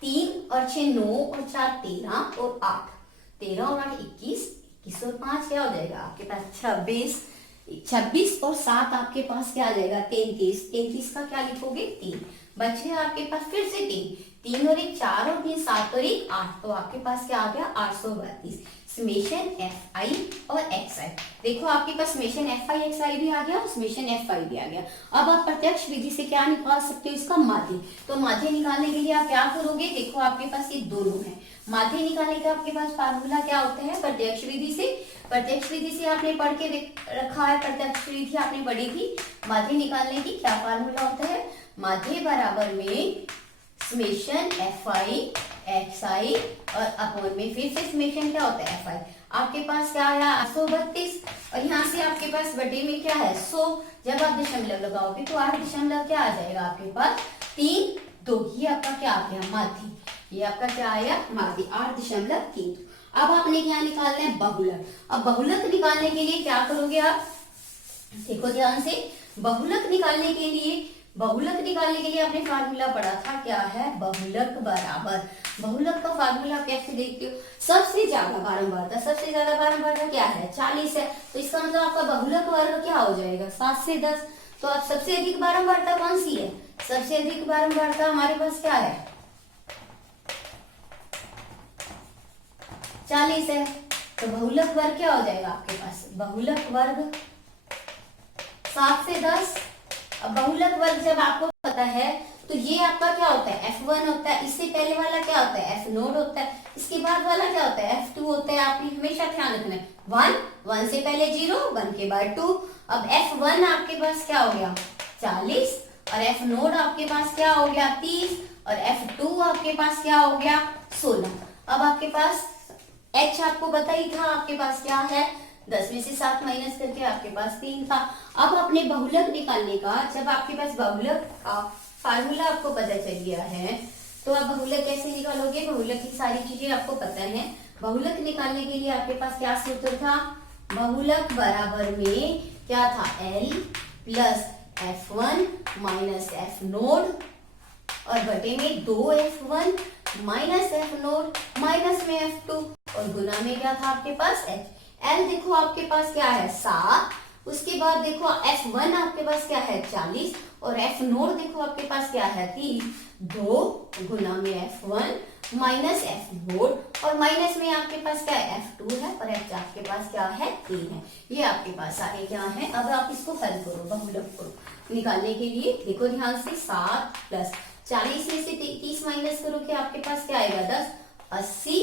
3 और 6 9 और 4 13 और 8 13 और 8 21 21 और 5 क्या हो जाएगा आपके पास 26 और 7 आपके पास क्या आ जाएगा 33 का क्या लिखोगे 3, बच गया आपके पास फिर से 3 और 1 4 और 3 7 और 1 8। तो आपके पास क्या आ गया 832। समेशन fi और xi, देखो आपके पास समेशन fi xi भी आ गया और समेशन fi भी आ गया। अब आप प्रत्यक्ष विधि से क्या निकाल सकते हो इसका माध्य। तो माध्य निकालने के लिए आप क्या करोगे, देखो आपके पास ये दोनों है, माध्य निकालने का आपके पास फार्मूला क्या होता है प्रत्यक्ष विधि से। प्रत्यक्ष विधि से आपने पढ़ के रखा है, प्रत्यक्ष विधि आपने पढ़ी थी। माध्य निकालने की क्या फार्मूला होता है, माध्य बराबर में समेशन fi xi और अपॉन में फिर से समेशन क्या होता है fi। आपके पास क्या आया 832 और यहाँ से आपके पास बटे में क्या है 100। जब आप दशमलव लगाओगे तो 8 दशमलव क्या आ जाएगा आपके पास 3 2। ये आपका क्या आ गया माध्य, ये आपका क्या आया माध्य 8.3। अब आपने क्या निकालना है बहुलक। अब बहुलक निकालने के लिए क्या करोगे आप, देखो ध्यान से, बहुलक निकालने के लिए आपने फार्मूला पढ़ा था क्या है बहुलक बराबर, बहुलक का फार्मूला कैसे देखते हो, सबसे ज्यादा बारंबारता क्या है 40 है। तो इसका मतलब आपका बहुलक वर्ग क्या हो जाएगा 7 से 10। तो अब सबसे अधिक बारंबारता कौन सी है, सबसे अधिक बारंबारता हमारे पास क्या है 40 है। तो बहुलक वर्ग क्या हो जाएगा आपके पास, बहुलक वर्ग 7 से 10। अब बहुलक वर्ग जब आपको पता है तो ये आपका क्या होता है F1 होता है, इससे पहले वाला क्या होता है F नोड होता है, इसके बाद वाला क्या होता है F2 होता है। आपने हमेशा ध्यान रखना है 1 से पहले 0, 1 के बाद 2। अब F1 आपके पास क्या हो गया 40 और F नोड आपके पास क्या हो गया 30 और F2 आपके पास क्या हो गया 16। अब आपके पास H आपको पता ही था, आपके पास क्या है 10 में से 7 माइनस करके आपके पास 3 था। अब अपने बहुलक निकालने का, जब आपके पास बहुलक का फार्मूला आपको पता चल गया है तो आप बहुलक कैसे निकालोगे, बहुलक की सारी चीजें आपको पता है। बहुलक निकालने के लिए आपके पास क्या सूत्र था, बहुलक बराबर में क्या था L plus F1 minus F node और बटे में 2F1 minus F node minus में F2 और गुना में क्या था आपके पास H। L देखो आपके पास क्या है 7, उसके बाद देखो F1 आपके पास क्या है 40 और F नोड देखो आपके पास क्या है 30, 2 गुना में F1 माइनस F नोड और माइनस में आपके पास क्या है F2 है और F आपके पास क्या है 3 है। ये आपके पास सारे क्या है। अब आप इसको हल करो बहुलक को निकालने के लिए, देखो ध्यान से 7 प्लस 40 में से 30 माइनस करोगे आपके पास क्या आएगा 10, 80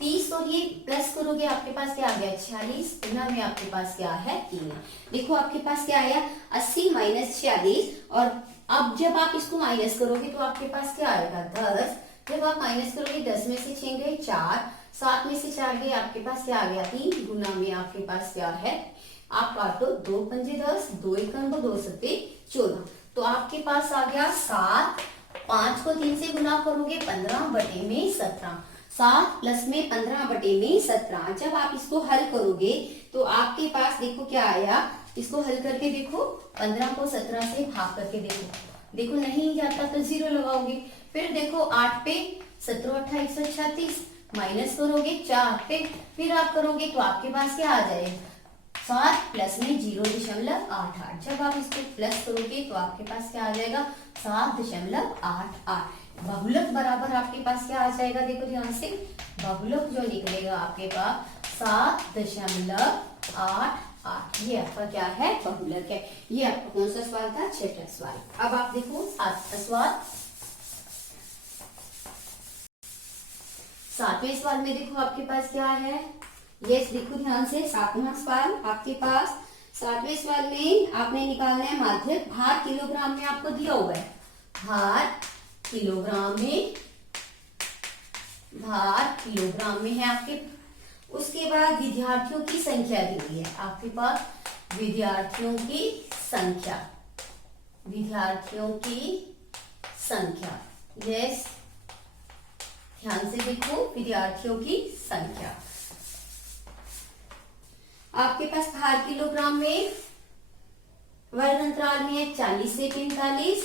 30 और ये प्लस करोगे आपके पास क्या आ गया 46, गुना में आपके पास क्या है 3। देखो आपके पास क्या आया 80 माइनस 46 और अब जब आप इसको माइनस करोगे तो आपके पास क्या आएगा 10। जब आप माइनस करोगे 10 में से 6 गए 4, 7 में से 4 गए आपके पास क्या आ गया 3, गुना में आपके पास क्या है, आप काटो 2 पंजे 10, 2 एकम 2 सत्ते 14। तो आपके पास आ गया 7, 5 को 3 से गुना करोगे 15 बटे में 17, 7 प्लस में 15 बटे में 17। जब आप इसको हल करोगे तो आपके पास देखो क्या आया, इसको हल करके देखो 15 को 17 से भाग करके देखो नहीं जाता तो 0 लगाओगे। फिर देखो 8 पे 17 8 136 माइनस करोगे 4 पे, फिर आप करोगे तो आपके पास क्या आ जाएगा 7 प्लस में 0.88। जब आप इसको प्लस करोगे तो आपके पास क्या आ जाएगा 7.88। बहुलक बराबर आपके पास क्या आ जाएगा, देखो ध्यान से, बहुलक जो निकलेगा आपके पास 7.88। ये आपका क्या है, बहुलक है। ये आपका कौन सा सवाल था, छठा सवाल। अब आप देखो सातवां सवाल। सातवें सवाल में देखो आपके पास क्या है, ये देखो ध्यान से, सातवां सवाल आपके पास। सातवें सवाल में आपने निकालना है माध्यक। भार किलोग्राम में आपको दिया हुआ है, भार किलोग्राम में, भार किलोग्राम में है आपके। उसके बाद विद्यार्थियों की संख्या दी हुई है आपके पास, विद्यार्थियों की संख्या, विद्यार्थियों की संख्या। यस, ध्यान से देखो, विद्यार्थियों की संख्या। आपके पास भार किलोग्राम में वर्ग अंतराल में है 40 से 45,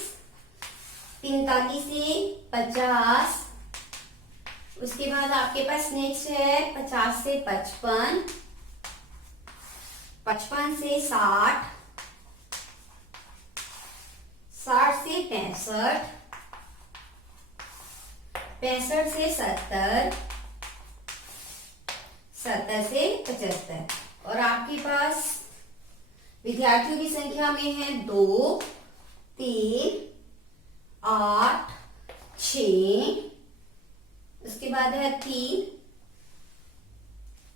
45 से 50। उसके बाद आपके पास नेक्स्ट है 50 से 55, 55 से 60, 60 से 65, 65 से 70, 70 से 75। और आपके पास विद्यार्थियों की संख्या में है 2, 3, 8, 6। उसके बाद है 3,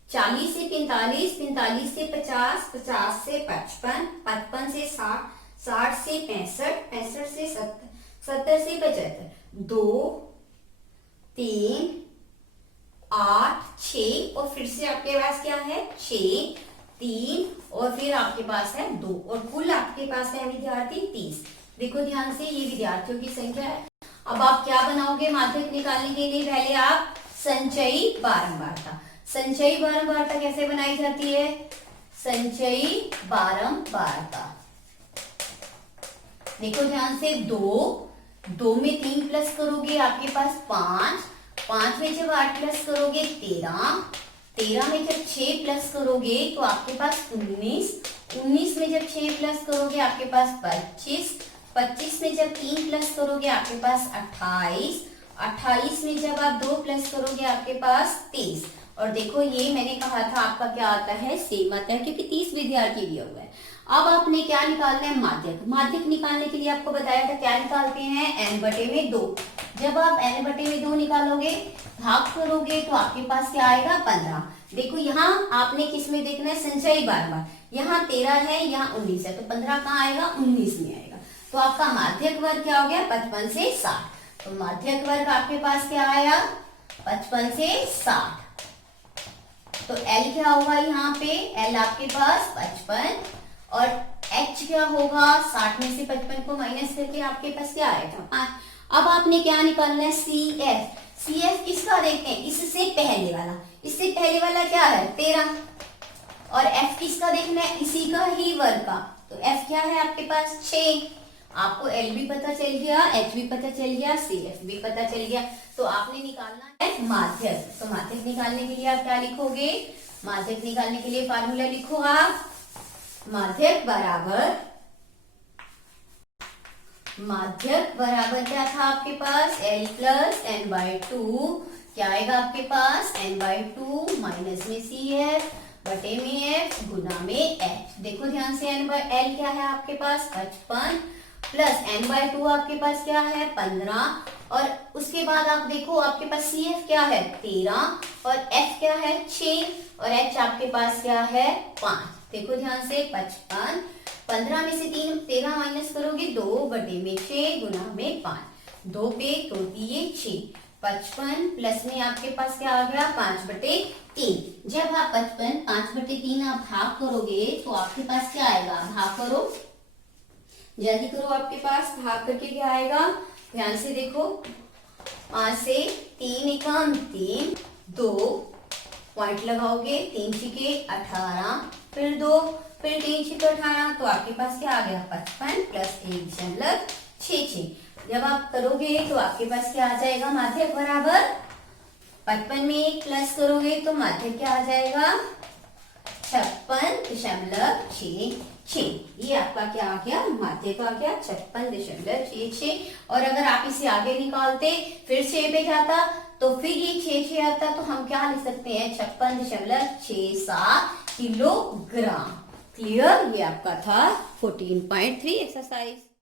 40 से 45, 45 से 50, 50 से 55, 55 से 60, 60 से 65, 65 से 70, 70 से 75। 2, 3, 8, 6 और फिर से आपके पास क्या है 6, 3 और फिर आपके पास है 2 और कुल आपके पास है विद्यार्थी 30। देखो ध्यान से, ये विद्यार्थियों की संख्या है। अब आप क्या बनाओगे माध्यक निकालने के लिए, पहले आप संचयी बारंबारता। संचयी बारंबारता कैसे बनाई जाती है, संचयी बारंबारता। देखो ध्यान से, 2 में 3 प्लस करोगे आपके पास 5, 5 में जब 8 प्लस करोगे 13, 13 में जब 6 प्लस करोगे तो आपके पास 19, 19 में जब 6 प्लस करोगे आपके पास 25, 25 में जब 3 प्लस करोगे आपके पास 28, 28 में जब आप 2 प्लस करोगे आपके पास 23। और देखो ये मैंने कहा था आपका क्या आता है, सेम आता है, क्योंकि 30 विद्यार्थी दिया हुआ है। अब आपने क्या निकालना है, माध्यक। माध्यक निकालने के लिए आपको बताया था क्या निकालते हैं, n/2। जब आप n/2 निकालोगे, भाग करोगे तो आपके पास क्या आएगा 15। देखो यहाँ आपने किस में देखना है, संचयी बारंबार। यहाँ 13 है, यहाँ 19 है, तो 15 कहाँ आएगा, 19 में आएगा। तो आपका माध्यक वर्ग क्या हो गया, 55 से 60। तो माध्यक वर्ग आपके पास क्या आया, 55 से 60। तो L क्या होगा यहाँ पे, L आपके पास 55 और H क्या होगा, 60 में से 55 को माइनस करके आपके पास क्या आएगा। अब आपने क्या निकालना है, CF। CF किसका देखते हैं, इससे पहले वाला, इससे पहले वाला क्या है 13 और F किसका देखना है, इसी का ही वर्ग का। तो F क्या है आपके पास 6। आपको L भी पता चल गया, H भी पता चल गया, CF भी पता चल गया। तो आपने निकालना है माध्यक। तो माध्यक निकालने के लिए आप क्या लिखोगे, माध्यक निकालने के लिए फार्मूला लिखो आप, माध्यक बराबर, माध्यक बराबर क्या था आपके पास, L प्लस n/2। क्या आएगा आपके पास, n/2 माइनस में CF बटे में F गुना में H। देखो ध्यान से, L क्या है आपके पास 55 प्लस n/2 आपके पास क्या है 15 और उसके बाद आप देखो आपके पास CF क्या है 13 और F क्या है 6 और H आपके पास क्या है 5। देखो ध्यान से, 55, 15 में से 13 माइनस करोगे 2 बटे में 6 गुना में 5, 2 पे 2 दिए 6, 55 प्लस में आपके पास क्या आ गया 5/3। जब आप 55 5/3 आप भाग करोगे तो आपके पास क्या आएगा, भाग करो जल्दी करो, आपके पास भाग करके क्या आएगा, ध्यान से देखो, 5 से 3 एकम 3, 2 पॉइंट लगाओगे, 3 छिके 18, फिर 2, फिर 3 छिके 18, तो आपके पास क्या आ गया 55 प्लस 1.66। जब आप करोगे तो आपके पास क्या आ जाएगा, माध्यक बराबर 55 में 1 प्लस करोगे तो माध्यक क्या आ जाएगा 56.66। ये आपका क्या आ गया, माध्य का आ गया 56.66। और अगर आप इसे आगे निकालते फिर 6 पे जाता तो फिर ये 6 आता, तो हम क्या लिख सकते हैं 56.67 किलोग्राम। क्लियर, ये आपका था 14.3 एक्सरसाइज।